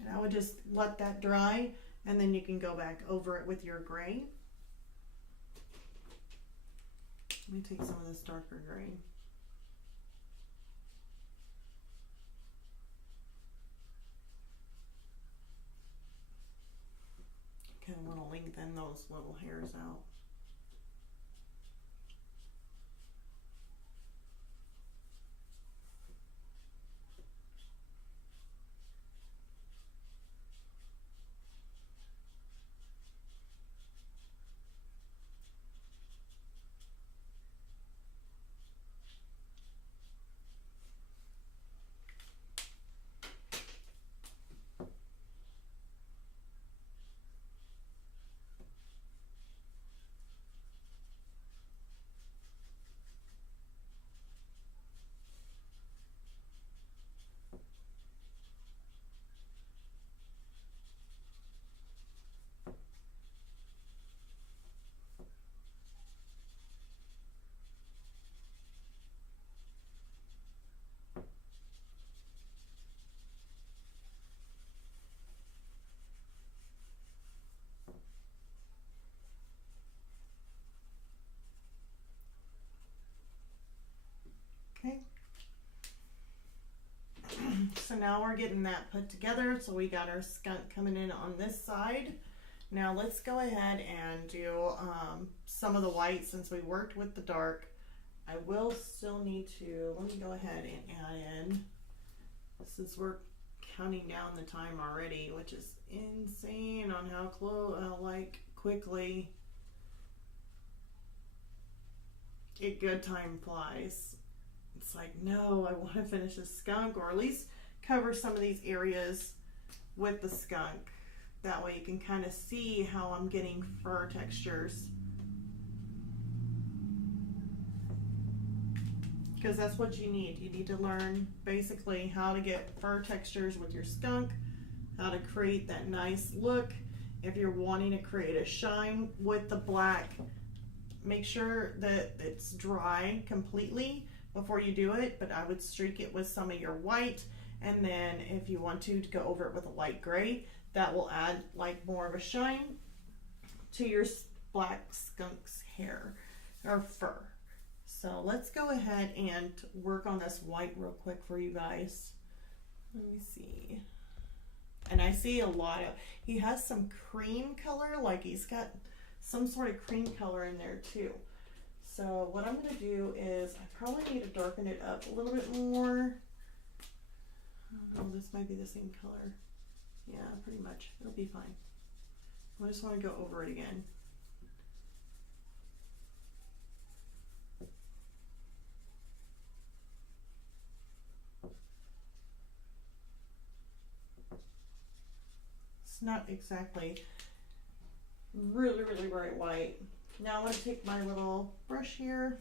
And I would just let that dry, and then you can go back over it with your gray. Let me take some of this darker gray. Kind of want to lengthen those little hairs out. Okay. So now we're getting that put together. So we got our skunk coming in on this side. Now let's go ahead and do some of the white since we worked with the dark. I will still need to, let me go ahead and add in, since we're counting down the time already, which is insane on how close, like quickly it good time flies. It's like, no, I want to finish this skunk, or at least cover some of these areas with the skunk. That way you can kind of see how I'm getting fur textures. Because that's what you need. You need to learn basically how to get fur textures with your skunk, how to create that nice look. If you're wanting to create a shine with the black, make sure that it's dry completely before you do it, but I would streak it with some of your white, and then if you want to go over it with a light gray, that will add like more of a shine to your black skunk's hair or fur. So let's go ahead and work on this white real quick for you guys. Let me see. And I see a lot of, he has some cream color, like he's got some sort of cream color in there too. So what I'm going to do is I probably need to darken it up a little bit more. Oh, this might be the same color. Yeah, pretty much. It'll be fine. I just want to go over it again. It's not exactly really bright white. Now I'm going to take my little brush here,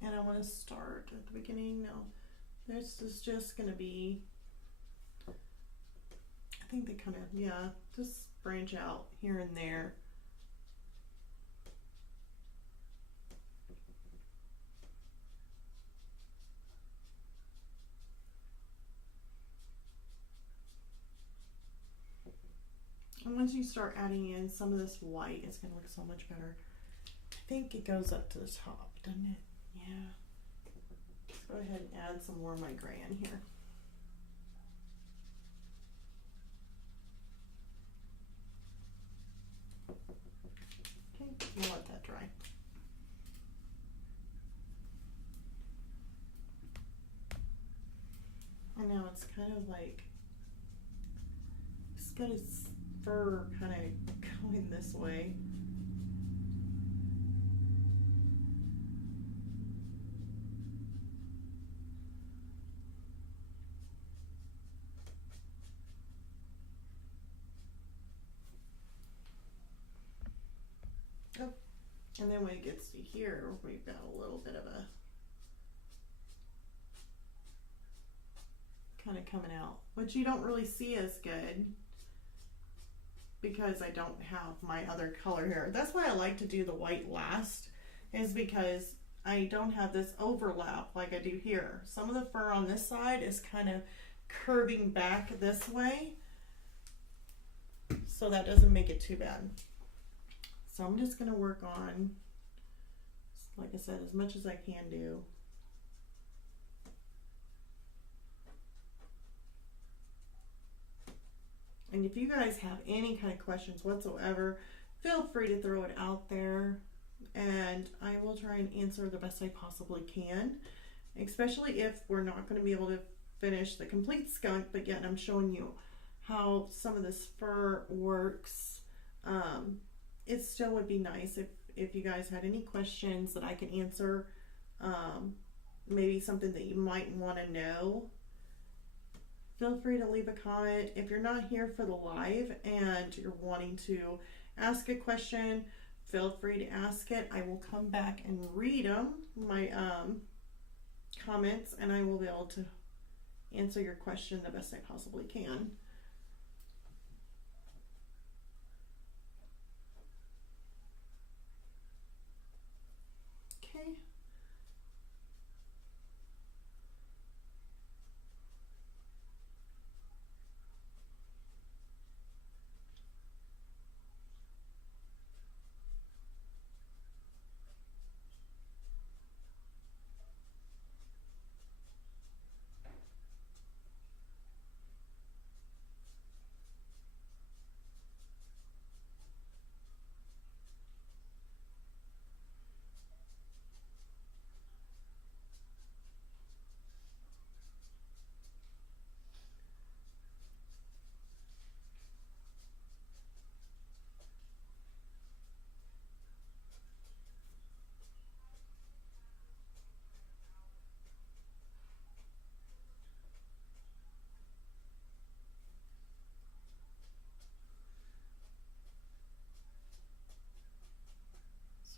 and I want to start at the beginning. No, this is just going to be, I think they kind of, yeah, just branch out here and there. And once you start adding in some of this white, it's going to look so much better. I think it goes up to the top, doesn't it? Yeah. Let's go ahead and add some more of my gray in here. Okay, we'll let that dry. And now it's kind of like, it's got his fur kind of going this way. Oh, and then when it gets to here, we've got a little bit of a kind of coming out, which you don't really see as good because I don't have my other color here. That's why I like to do the white last, is because I don't have this overlap like I do here. Some of the fur on this side is kind of curving back this way, so that doesn't make it too bad. So I'm just gonna work on, like I said, as much as I can do. And if you guys have any kind of questions whatsoever, feel free to throw it out there and I will try and answer the best I possibly can, especially if we're not going to be able to finish the complete skunk, but yet I'm showing you how some of this fur works. It still would be nice if you guys had any questions that I can answer, maybe something that you might want to know. Feel free to leave a comment. If you're not here for the live and you're wanting to ask a question, feel free to ask it. I will come back and read them, my comments, and I will be able to answer your question the best I possibly can. Okay.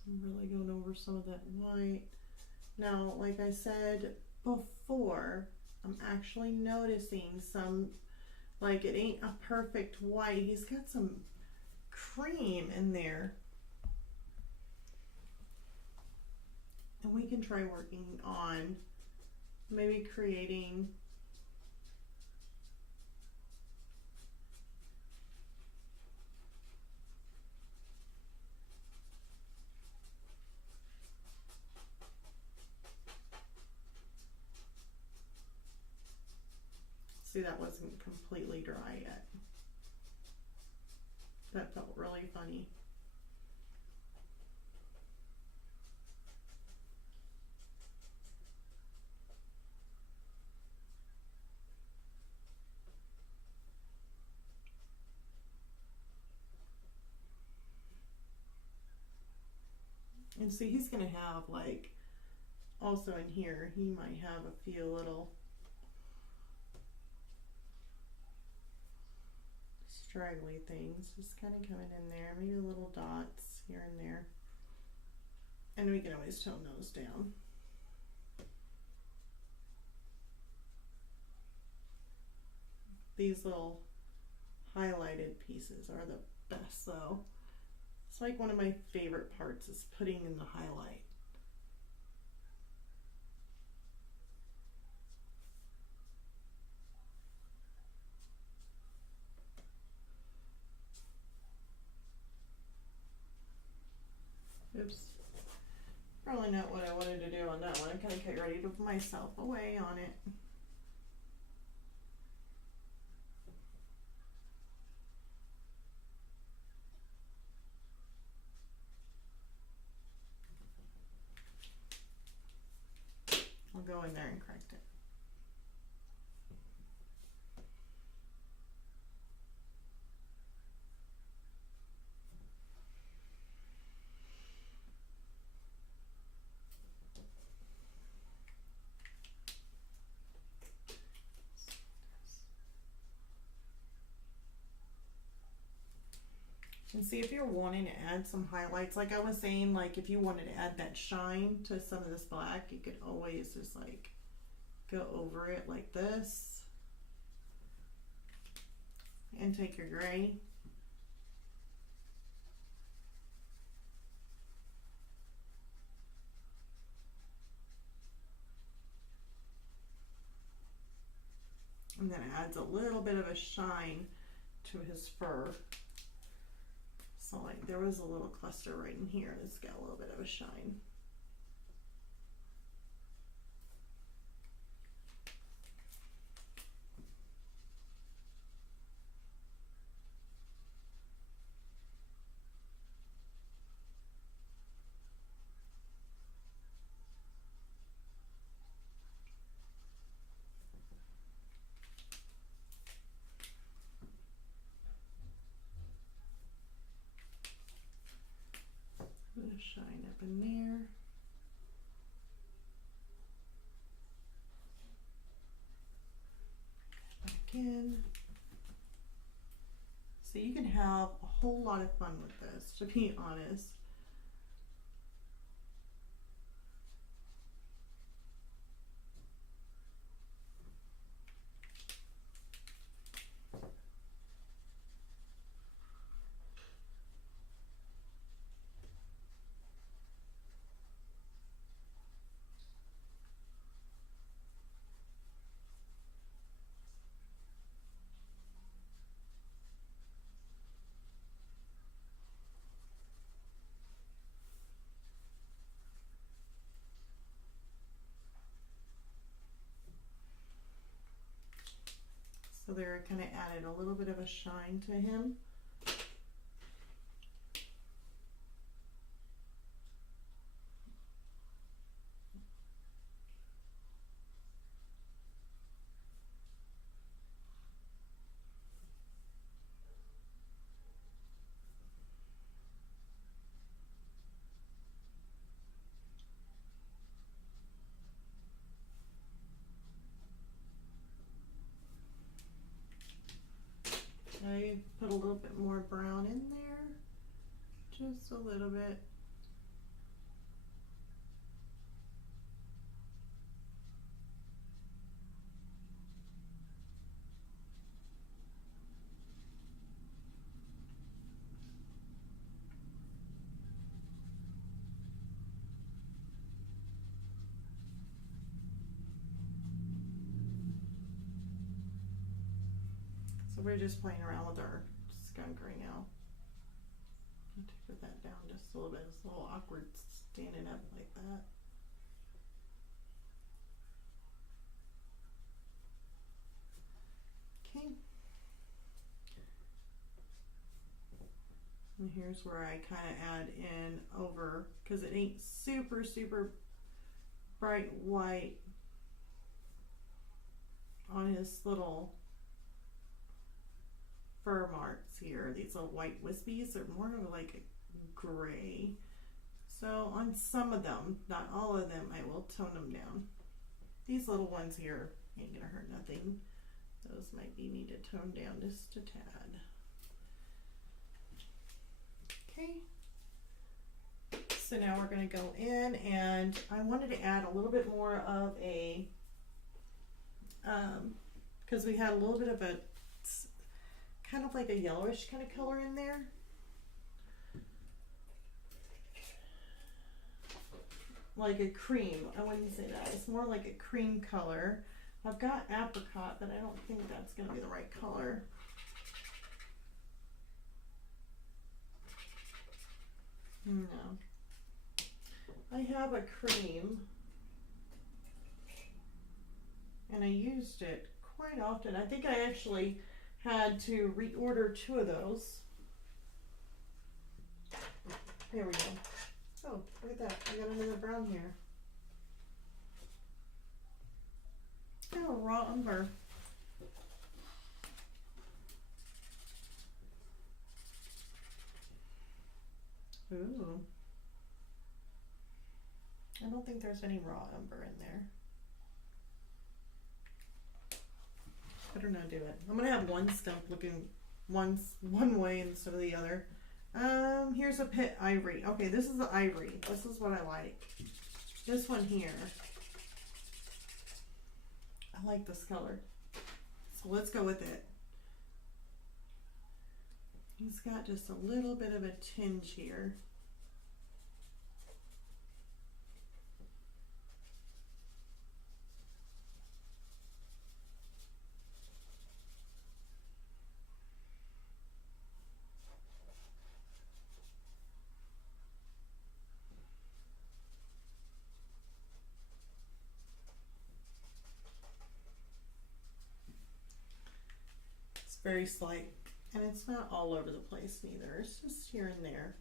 I'm really going over some of that white. Now, like I said before, I'm actually noticing some, like it ain't a perfect white. He's got some cream in there. And we can try working on maybe creating see, that wasn't completely dry yet. That felt really funny. And see, he's gonna have like, also in here, he might have a few little straggly things just kind of coming in there, maybe little dots here and there, and we can always tone those down. These little highlighted pieces are the best though. It's like one of my favorite parts is putting in the highlight. really not what I wanted to do on that one. I kind of get ready to put myself away on it. I'll go in there and correct it. And see, if you're wanting to add some highlights, like I was saying, like if you wanted to add that shine to some of this black, you could always just like go over it like this and take your gray. And then it adds a little bit of a shine to his fur. So like there was a little cluster right in here that's got a little bit of a shine. Shine up in there. Back in. So you can have a whole lot of fun with this, to be honest. So there I kind of added a little bit of a shine to him. I put a little bit more brown in there, just a little bit. So we're just playing around with our skunk right now. I'll take that down just a little bit. It's a little awkward standing up like that. Okay. And here's where I kind of add in over, because it ain't super, super bright white on his little fur marks here. These little white wispies are more of like a gray. So on some of them, not all of them, I will tone them down. These little ones here ain't gonna hurt nothing. Those might be need to tone down just a tad. Okay. So now we're gonna go in, and I wanted to add a little bit more of a, because we had a little bit of a kind of like a yellowish kind of color in there. Like a cream. I wouldn't say that. It's more like a cream color. I've got apricot, but I don't think that's going to be the right color. No. I have a cream, and I used it quite often. I think I actually had to reorder 2 of those. There we go. Oh, look at that. I got another brown here. Oh, raw umber. Ooh. I don't think there's any raw umber in there. Better not do it. I'm gonna have one skunk looking one way instead of the other. Here's a Pitt ivory. Okay, this is the ivory. This is what I like. This one here. I like this color. So let's go with it. He's got just a little bit of a tinge here. Very slight, and it's not all over the place neither. It's just here and there.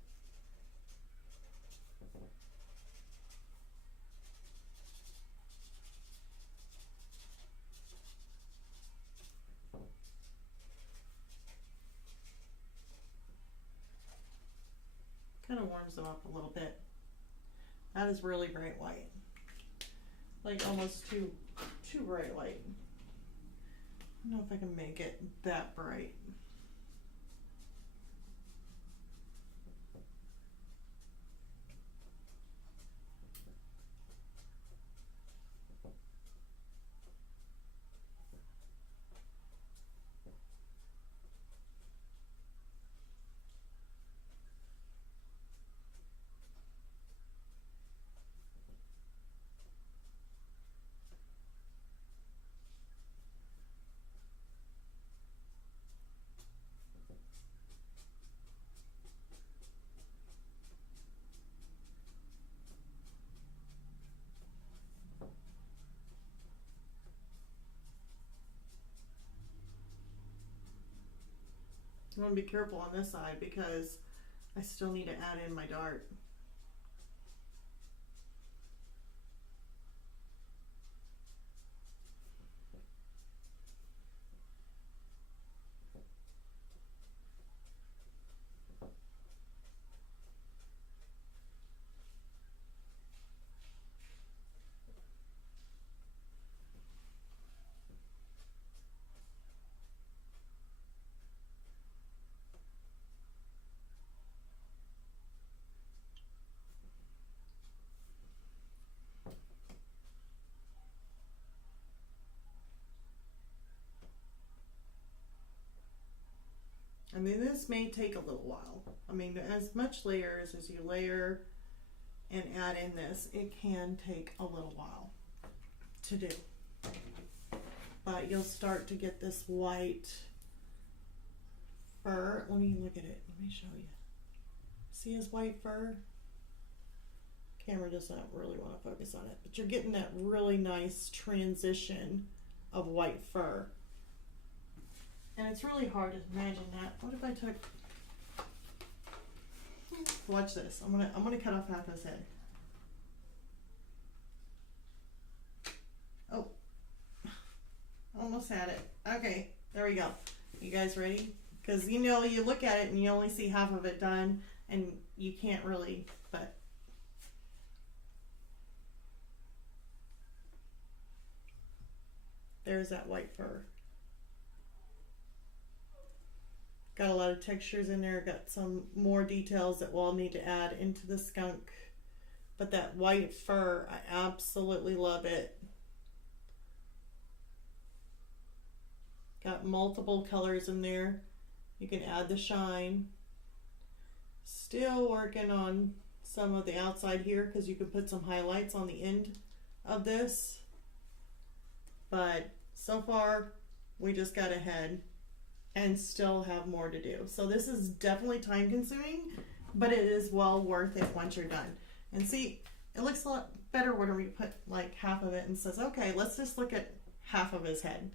Kind of warms them up a little bit. That is really bright white, like almost too bright white. I don't know if I can make it that bright. I want to be careful on this side because I still need to add in my dart. I mean, this may take a little while. I mean, as much layers as you layer and add in this, it can take a little while to do. But you'll start to get this white fur. Let me look at it. Let me show you. See his white fur? Camera doesn't really want to focus on it, but you're getting that really nice transition of white fur. And it's really hard to imagine that. What if I took, watch this. I'm gonna cut off half his head. Oh, almost had it. Okay, there we go. You guys ready? Because you know, you look at it and you only see half of it done, and you can't really, but. There's that white fur. Got a lot of textures in there, got some more details that we'll need to add into the skunk. But that white fur, I absolutely love it. Got multiple colors in there. You can add the shine. Still working on some of the outside here because you can put some highlights on the end of this. But so far, we just got ahead and still have more to do. So this is definitely time consuming, but it is well worth it once you're done. And see, it looks a lot better when we put like half of it and says, okay, let's just look at half of his head.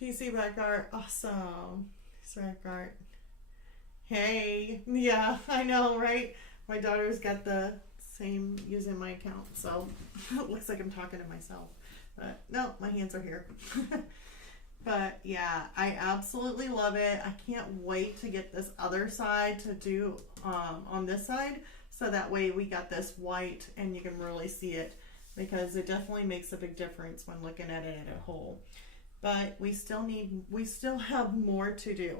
PC back art, awesome. Back art. Hey, yeah, I know, right? My daughter's got the same using my account, so it looks like I'm talking to myself. But no, my hands are here. But yeah, I absolutely love it. I can't wait to get this other side to do on this side, so that way we got this white and you can really see it, because it definitely makes a big difference when looking at it in a whole. But we still have more to do.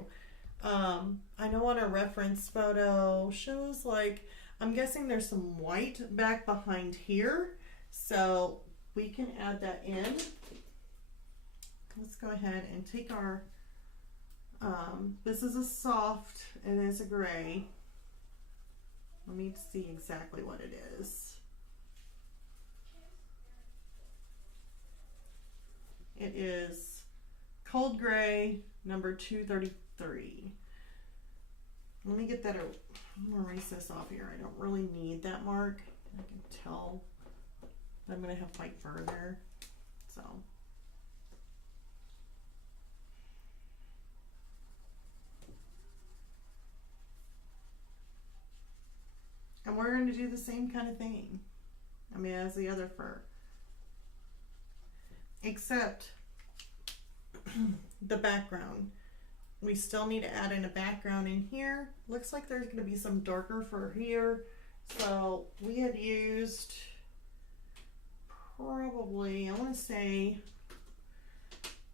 I know on our reference photo shows, like, I'm guessing there's some white back behind here, so we can add that in. Let's go ahead and take our, this is a soft and it's a gray. Let me see exactly what it is. It is cold gray, number 233. Let me get that out. I'm gonna erase this off here. I don't really need that mark. I can tell I'm gonna have white further, so. And we're going to do the same kind of thing, I mean, as the other fur, except the background. We still need to add in a background in here. Looks like there's going to be some darker fur here, so we had used probably, I want to say,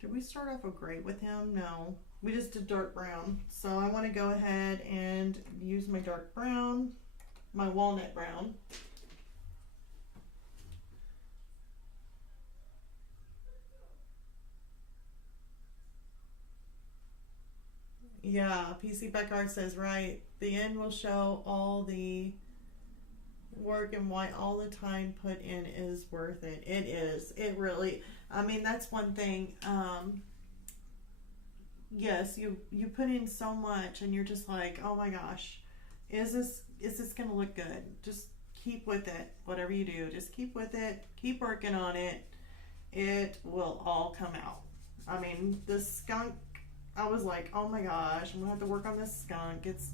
did we start off a gray with him? No, we just did dark brown. So I want to go ahead and use my dark brown, my walnut brown. Yeah, PC Beckard says, right, the end will show all the work and why all the time put in is worth it. It is. It really, I mean, that's one thing. Yes, you put in so much and you're just like, oh my gosh, is this gonna look good? Just keep with it. Whatever you do, just keep with it. Keep working on it. It will all come out. I mean, the skunk, I was like, oh my gosh, I'm gonna have to work on this skunk. It's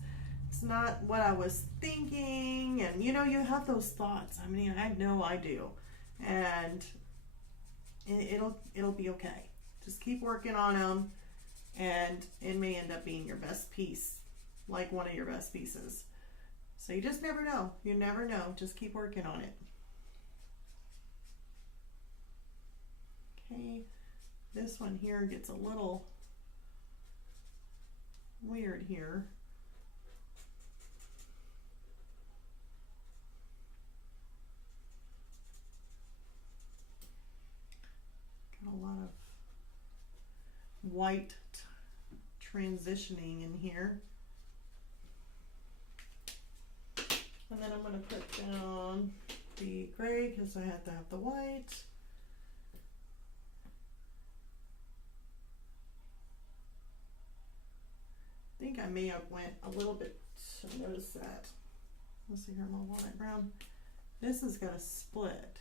not what I was thinking, and you know, you have those thoughts. I mean, I know I do, and it'll be okay. Just keep working on them, and it may end up being your best piece, like one of your best pieces. So you just never know. You never know. Just keep working on it. Okay, this one here gets a little weird here. Got a lot of white transitioning in here. And then I'm going to put down the gray because I have to have the white. I think I may have went a little bit to notice that. Let's see here, my walnut brown. This has got a split.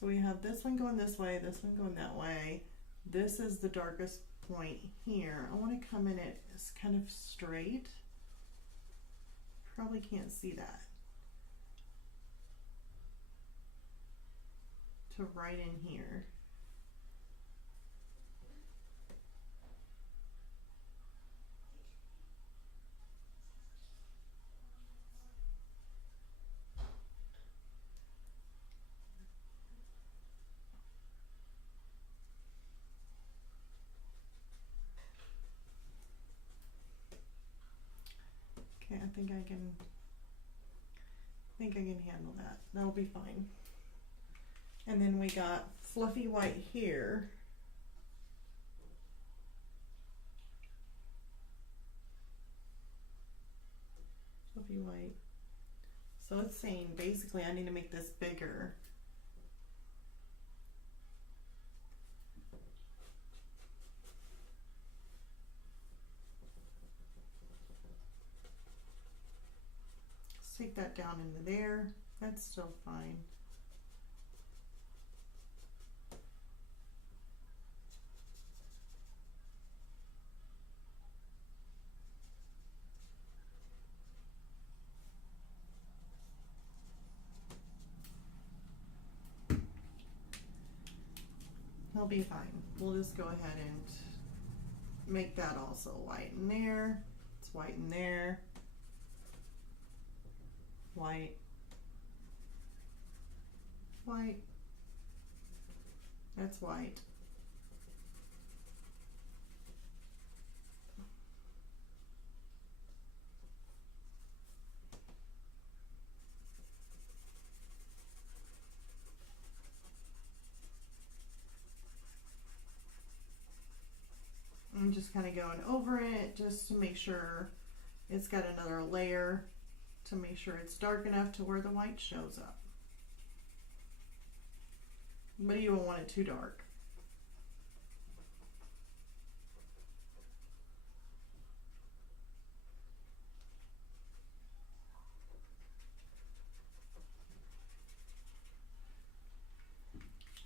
So we have this one going this way, this one going that way. This is the darkest point here. I want to come in it as kind of straight. Probably can't see that. To right in here. Okay, I think I can handle that. That'll be fine. And then we got fluffy white here. Fluffy white. So it's saying basically I need to make this bigger. Let's take that down into there. That's still fine. He'll be fine. We'll just go ahead and make that also white in there. It's white in there. White. White. That's white. I'm just kind of going over it just to make sure it's got another layer to make sure it's dark enough to where the white shows up. But you don't want it too dark.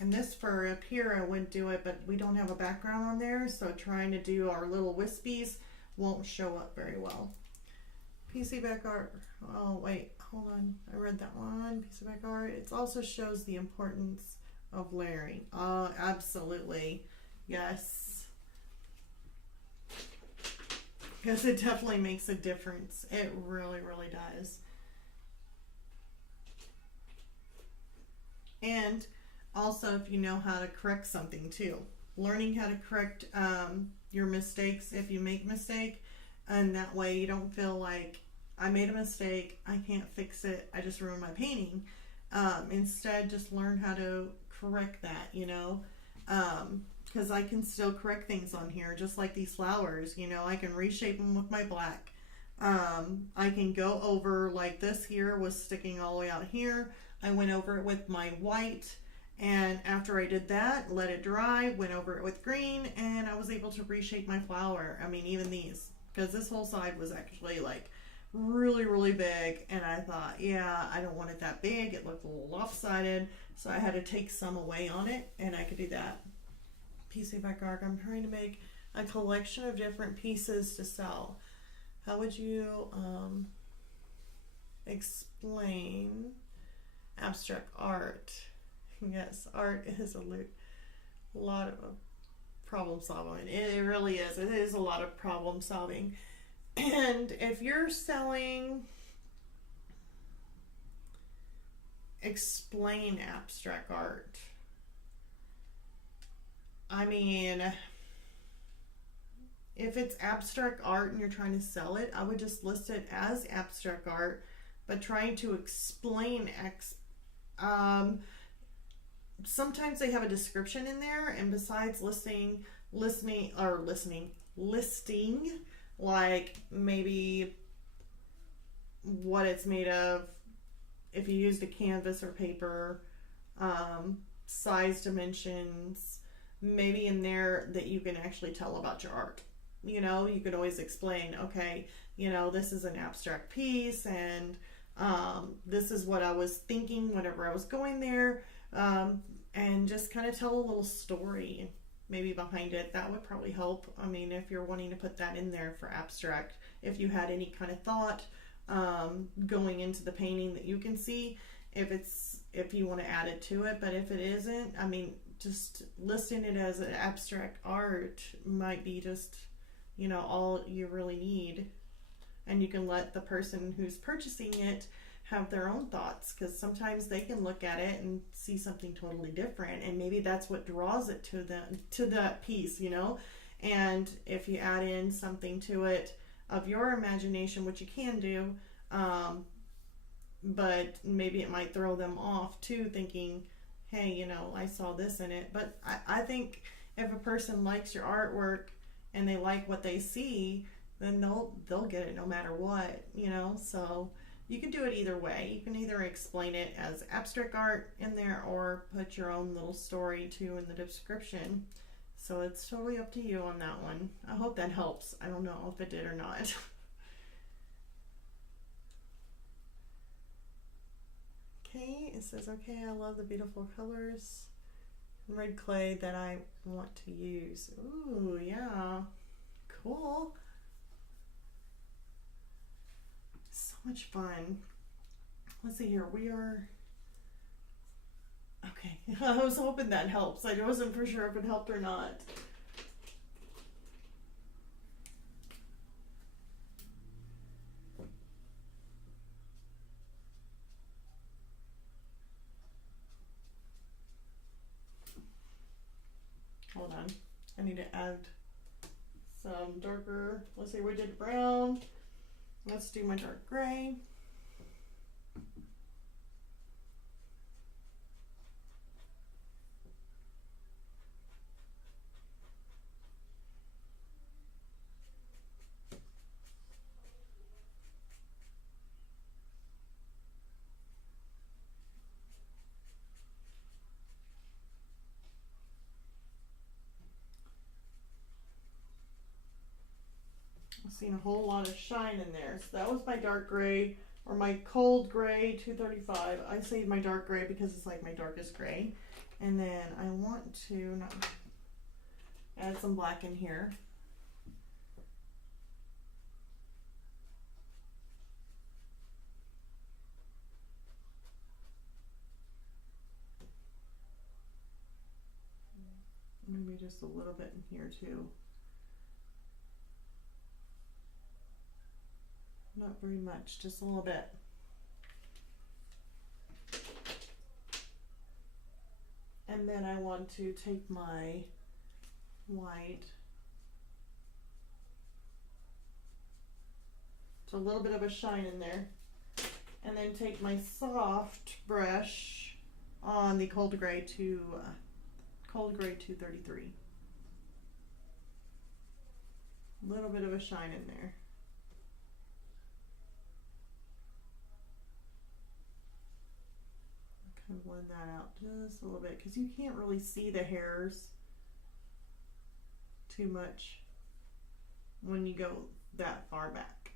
And this fur up here, I wouldn't do it, but we don't have a background on there, so trying to do our little wispies won't show up very well. PC back art. Oh, wait, hold on. I read that one. PC back art. It also shows the importance of layering. Absolutely. Yes. Because it definitely makes a difference. It really, really does. And also, if you know how to correct something too, learning how to correct your mistakes if you make a mistake, and that way you don't feel like I made a mistake, I can't fix it, I just ruined my painting. Instead, just learn how to correct that, you know, because I can still correct things on here, just like these flowers, you know, I can reshape them with my black. I can go over, like this here was sticking all the way out here, I went over it with my white. And after I did that, let it dry, went over it with green, and I was able to reshape my flower. I mean, even these, because this whole side was actually like really, really big. And I thought, yeah, I don't want it that big. It looked a little lopsided. So I had to take some away on it, and I could do that. PC back art. I'm trying to make a collection of different pieces to sell. How would you explain abstract art? Yes, art is a lot of problem solving. It really is. It is a lot of problem solving. And if you're selling, explain abstract art. I mean, if it's abstract art and you're trying to sell it, I would just list it as abstract art, but trying to explain sometimes they have a description in there, and besides listing like maybe what it's made of, if you used a canvas or paper, size, dimensions, maybe in there that you can actually tell about your art. You know, you could always explain, okay, you know, this is an abstract piece, and this is what I was thinking whenever I was going there. And just kind of tell a little story maybe behind it. That would probably help. I mean, if you're wanting to put that in there for abstract, if you had any kind of thought going into the painting that you can see, if you want to add it to it. But if it isn't, I mean, just listing it as an abstract art might be just, you know, all you really need. And you can let the person who's purchasing it have their own thoughts, because sometimes they can look at it and see something totally different, and maybe that's what draws it to them, to that piece, you know. And if you add in something to it of your imagination, which you can do, but maybe it might throw them off too, thinking, hey, you know, I saw this in it. But I think if a person likes your artwork and they like what they see, then they'll get it no matter what, you know. So you can do it either way. You can either explain it as abstract art in there or put your own little story too in the description. So it's totally up to you on that one. I hope that helps. I don't know if it did or not. it says, okay, I love the beautiful colors. Red clay that I want to use. Ooh, yeah. Cool. So much fun. Let's see here. We are... Okay. I was hoping that helps. I wasn't for sure if it helped or not. Hold on. I need to add some darker. Let's see, we did brown. Let's do my dark gray. I've seen a whole lot of shine in there. So that was my dark gray, or my cold gray 235. I say my dark gray because it's like my darkest gray. And then I want to add some black in here. Maybe just a little bit in here too. Not very much, just a little bit. And then I want to take my white, so a little bit of a shine in there, and then take my soft brush on the cold gray 233. A little bit of a shine in there. Kind of blend that out just a little bit because you can't really see the hairs too much when you go that far back.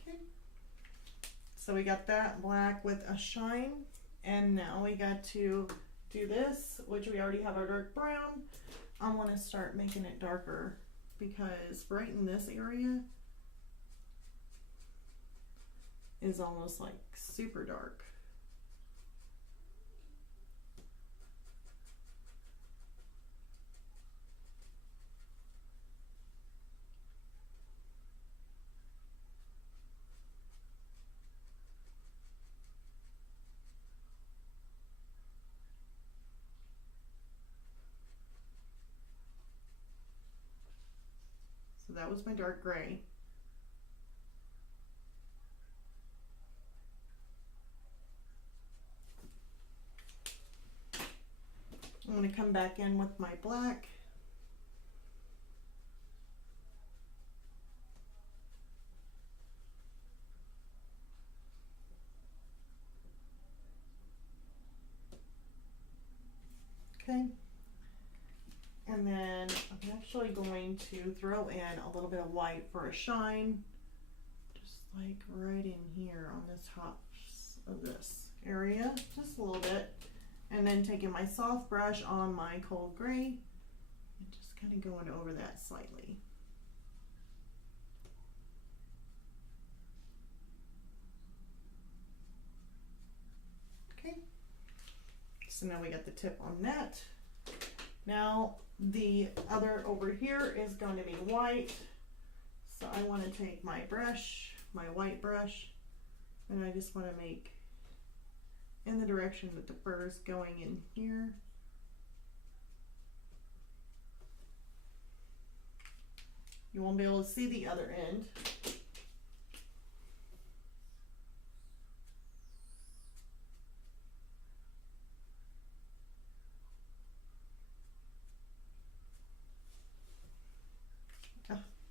Okay, so we got that black with a shine, and now we got to do this, which we already have our dark brown. I want to start making it darker because right in this area is almost like super dark. So that was my dark gray. I'm going to come back in with my black. Okay. And then I'm actually going to throw in a little bit of white for a shine, just like right in here on the tops of this area, just a little bit. And then taking my soft brush on my cold gray and just kind of going over that slightly. Okay, so now we got the tip on that. Now the other over here is going to be white. So I want to take my brush, my white brush, and I just want to make in the direction that the fur is going in here. You won't be able to see the other end.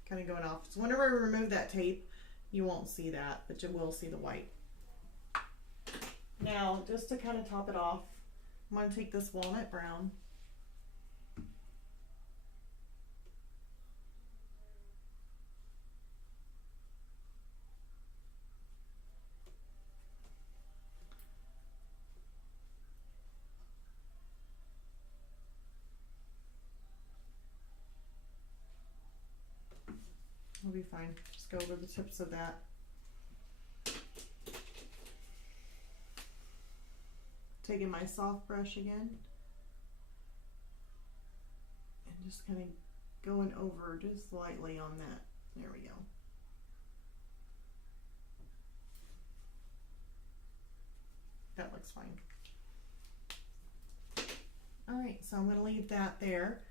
Kind of going off. So whenever I remove that tape, you won't see that, but you will see the white. Now, just to kind of top it off, I'm going to take this walnut brown It'll be fine. Just go over the tips of that. Taking my soft brush again. And just kind of going over just lightly on that. There we go. That looks fine. Alright, so I'm going to leave that there.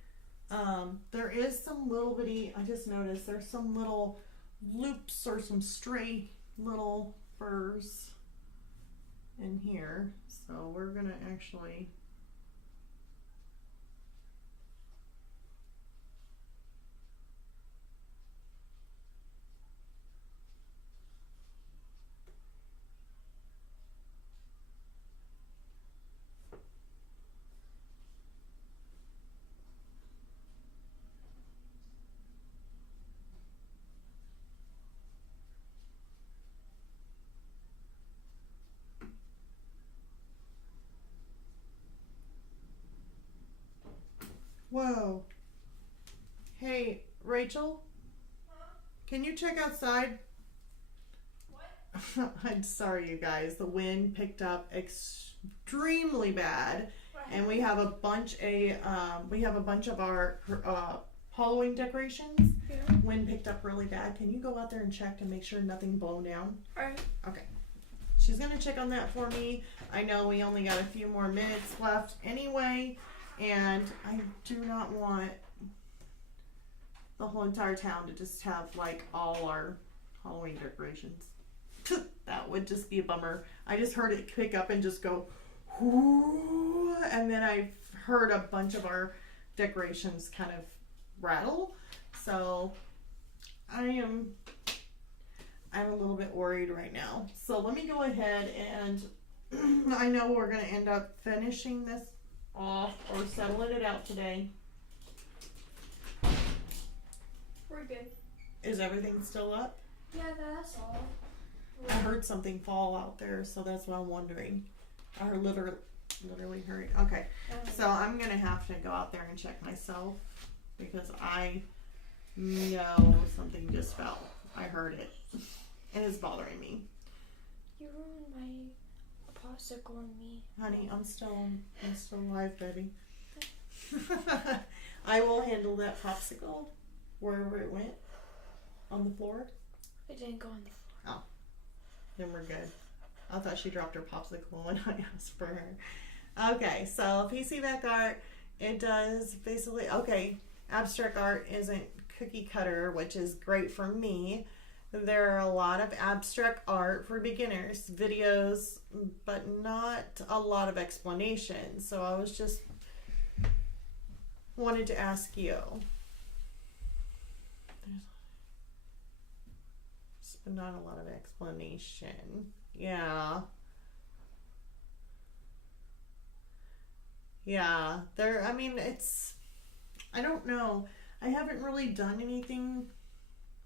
There is some little bitty, I just noticed there's some little loops or some stray little furs in here. So we're going to actually Whoa. Hey, Rachel? Huh? Can you check outside? What? I'm sorry, you guys. The wind picked up extremely bad, and we have a bunch of our Halloween decorations. Yeah. Wind picked up really bad. Can you go out there and check to make sure nothing blown down? Alright. Okay. She's gonna check on that for me. I know we only got a few more minutes left anyway, and I do not want the whole entire town to just have like all our Halloween decorations. That would just be a bummer. I just heard it pick up and just go whoo, and then I heard a bunch of our decorations kind of rattle. So I'm a little bit worried right now. So let me go ahead and I know we're going to end up finishing this off or settling it out today. We're good. Is everything still up? Yeah, that's all. I heard something fall out there, so that's what I'm wondering. I heard literally heard. Okay, so I'm going to have to go out there and check myself because I know something just fell. I heard it. And it's bothering me. You ruined my popsicle on me. Honey, I'm still alive, baby. I will handle that popsicle wherever it went on the floor. It didn't go on the floor. Oh, then we're good. I thought she dropped her popsicle when I asked for her. Okay, so PC back art, it does basically, okay, abstract art isn't cookie cutter, which is great for me. There are a lot of abstract art for beginners, videos, but not a lot of explanation. So I was just wanted to ask you. But not a lot of explanation. Yeah. Yeah. I mean, I don't know. I haven't really done anything.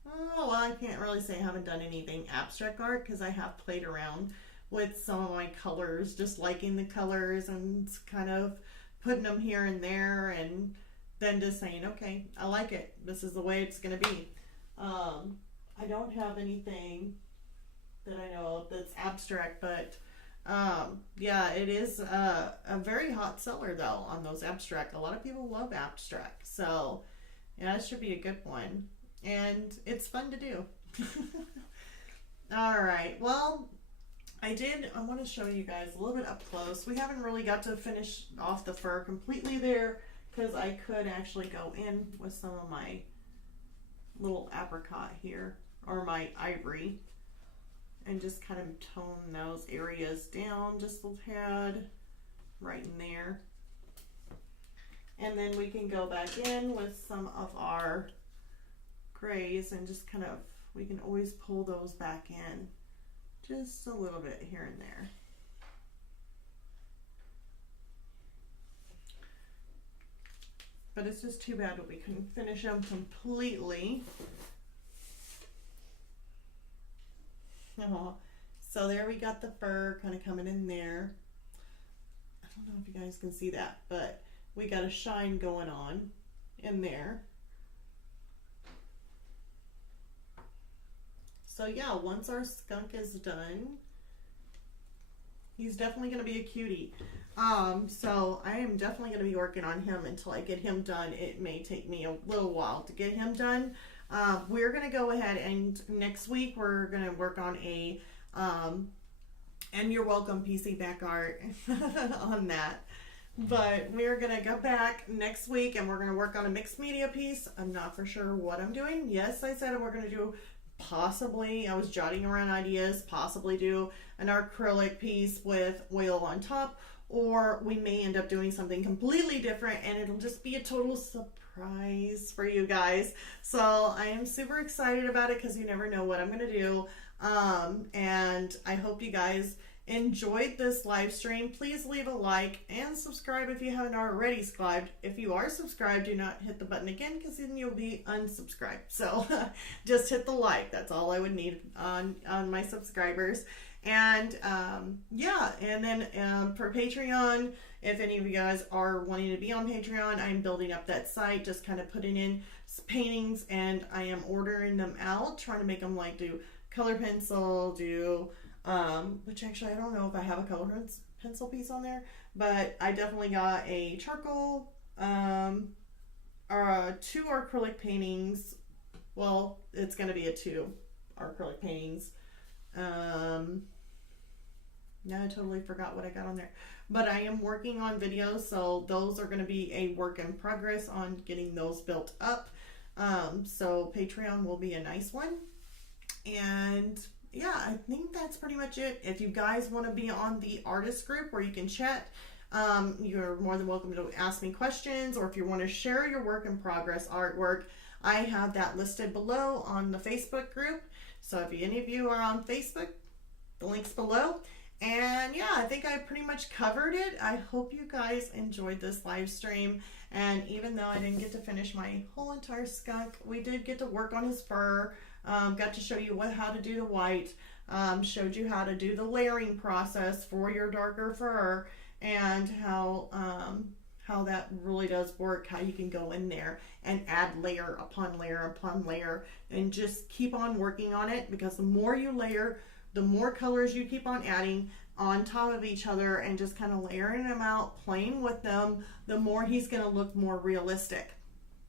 Oh, well, I can't really say I haven't done anything abstract art because I have played around with some of my colors, just liking the colors and kind of putting them here and there and then just saying, okay, I like it. This is the way it's going to be. I don't have anything that I know of that's abstract, but yeah, it is a very hot seller though on those abstract. A lot of people love abstract, so yeah, it should be a good one. And it's fun to do. All right, well, I want to show you guys a little bit up close. We haven't really got to finish off the fur completely there because I could actually go in with some of my little apricot here or my ivory and just kind of tone those areas down just a tad right in there. And then we can go back in with some of our grays and just kind of, we can always pull those back in just a little bit here and there. But it's just too bad that we couldn't finish them completely. Oh, so there we got the fur kind of coming in there. I don't know if you guys can see that, but we got a shine going on in there. So yeah, once our skunk is done, he's definitely going to be a cutie. So I am definitely going to be working on him until I get him done. It may take me a little while to get him done. We're going to go ahead and next week we're going to work on a and you're welcome PC back art on that. But we're going to go back next week and we're going to work on a mixed media piece. I'm not for sure what I'm doing. Yes, I said we're going to do possibly, I was jotting around ideas, possibly do an acrylic piece with oil on top, or we may end up doing something completely different and it'll just be a total surprise for you guys. So I am super excited about it because you never know what I'm going to do. And I hope you guys enjoyed this live stream. Please leave a like and subscribe if you haven't already subscribed. If you are subscribed, do not hit the button again because then you'll be unsubscribed. So just hit the like. That's all I would need on my subscribers. And yeah, and then for Patreon, if any of you guys are wanting to be on Patreon, I'm building up that site, just kind of putting in paintings, and I am ordering them out, trying to make them like do color pencil, do which actually I don't know if I have a color pencil piece on there, but I definitely got a charcoal, or 2 acrylic paintings. Well, it's going to be 2 acrylic paintings. Now I totally forgot what I got on there, but I am working on videos, so those are going to be a work in progress on getting those built up. So Patreon will be a nice one. And yeah, I think that's pretty much it. If you guys want to be on the artist group where you can chat, you're more than welcome to ask me questions, or if you want to share your work in progress artwork, I have that listed below on the Facebook group. So if any of you are on Facebook, the link's below. And yeah, I think I pretty much covered it. I hope you guys enjoyed this live stream. And even though I didn't get to finish my whole entire skunk, we did get to work on his fur. Got to show you how to do the white, showed you how to do the layering process for your darker fur, and how that really does work, how you can go in there and add layer upon layer upon layer and just keep on working on it, because the more you layer, the more colors you keep on adding on top of each other and just kind of layering them out, playing with them, the more he's going to look more realistic.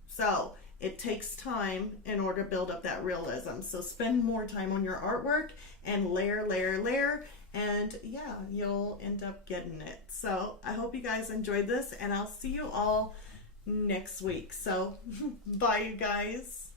So it takes time in order to build up that realism. So spend more time on your artwork and layer, layer, layer, and yeah, you'll end up getting it. So I hope you guys enjoyed this, and I'll see you all next week. So bye, you guys.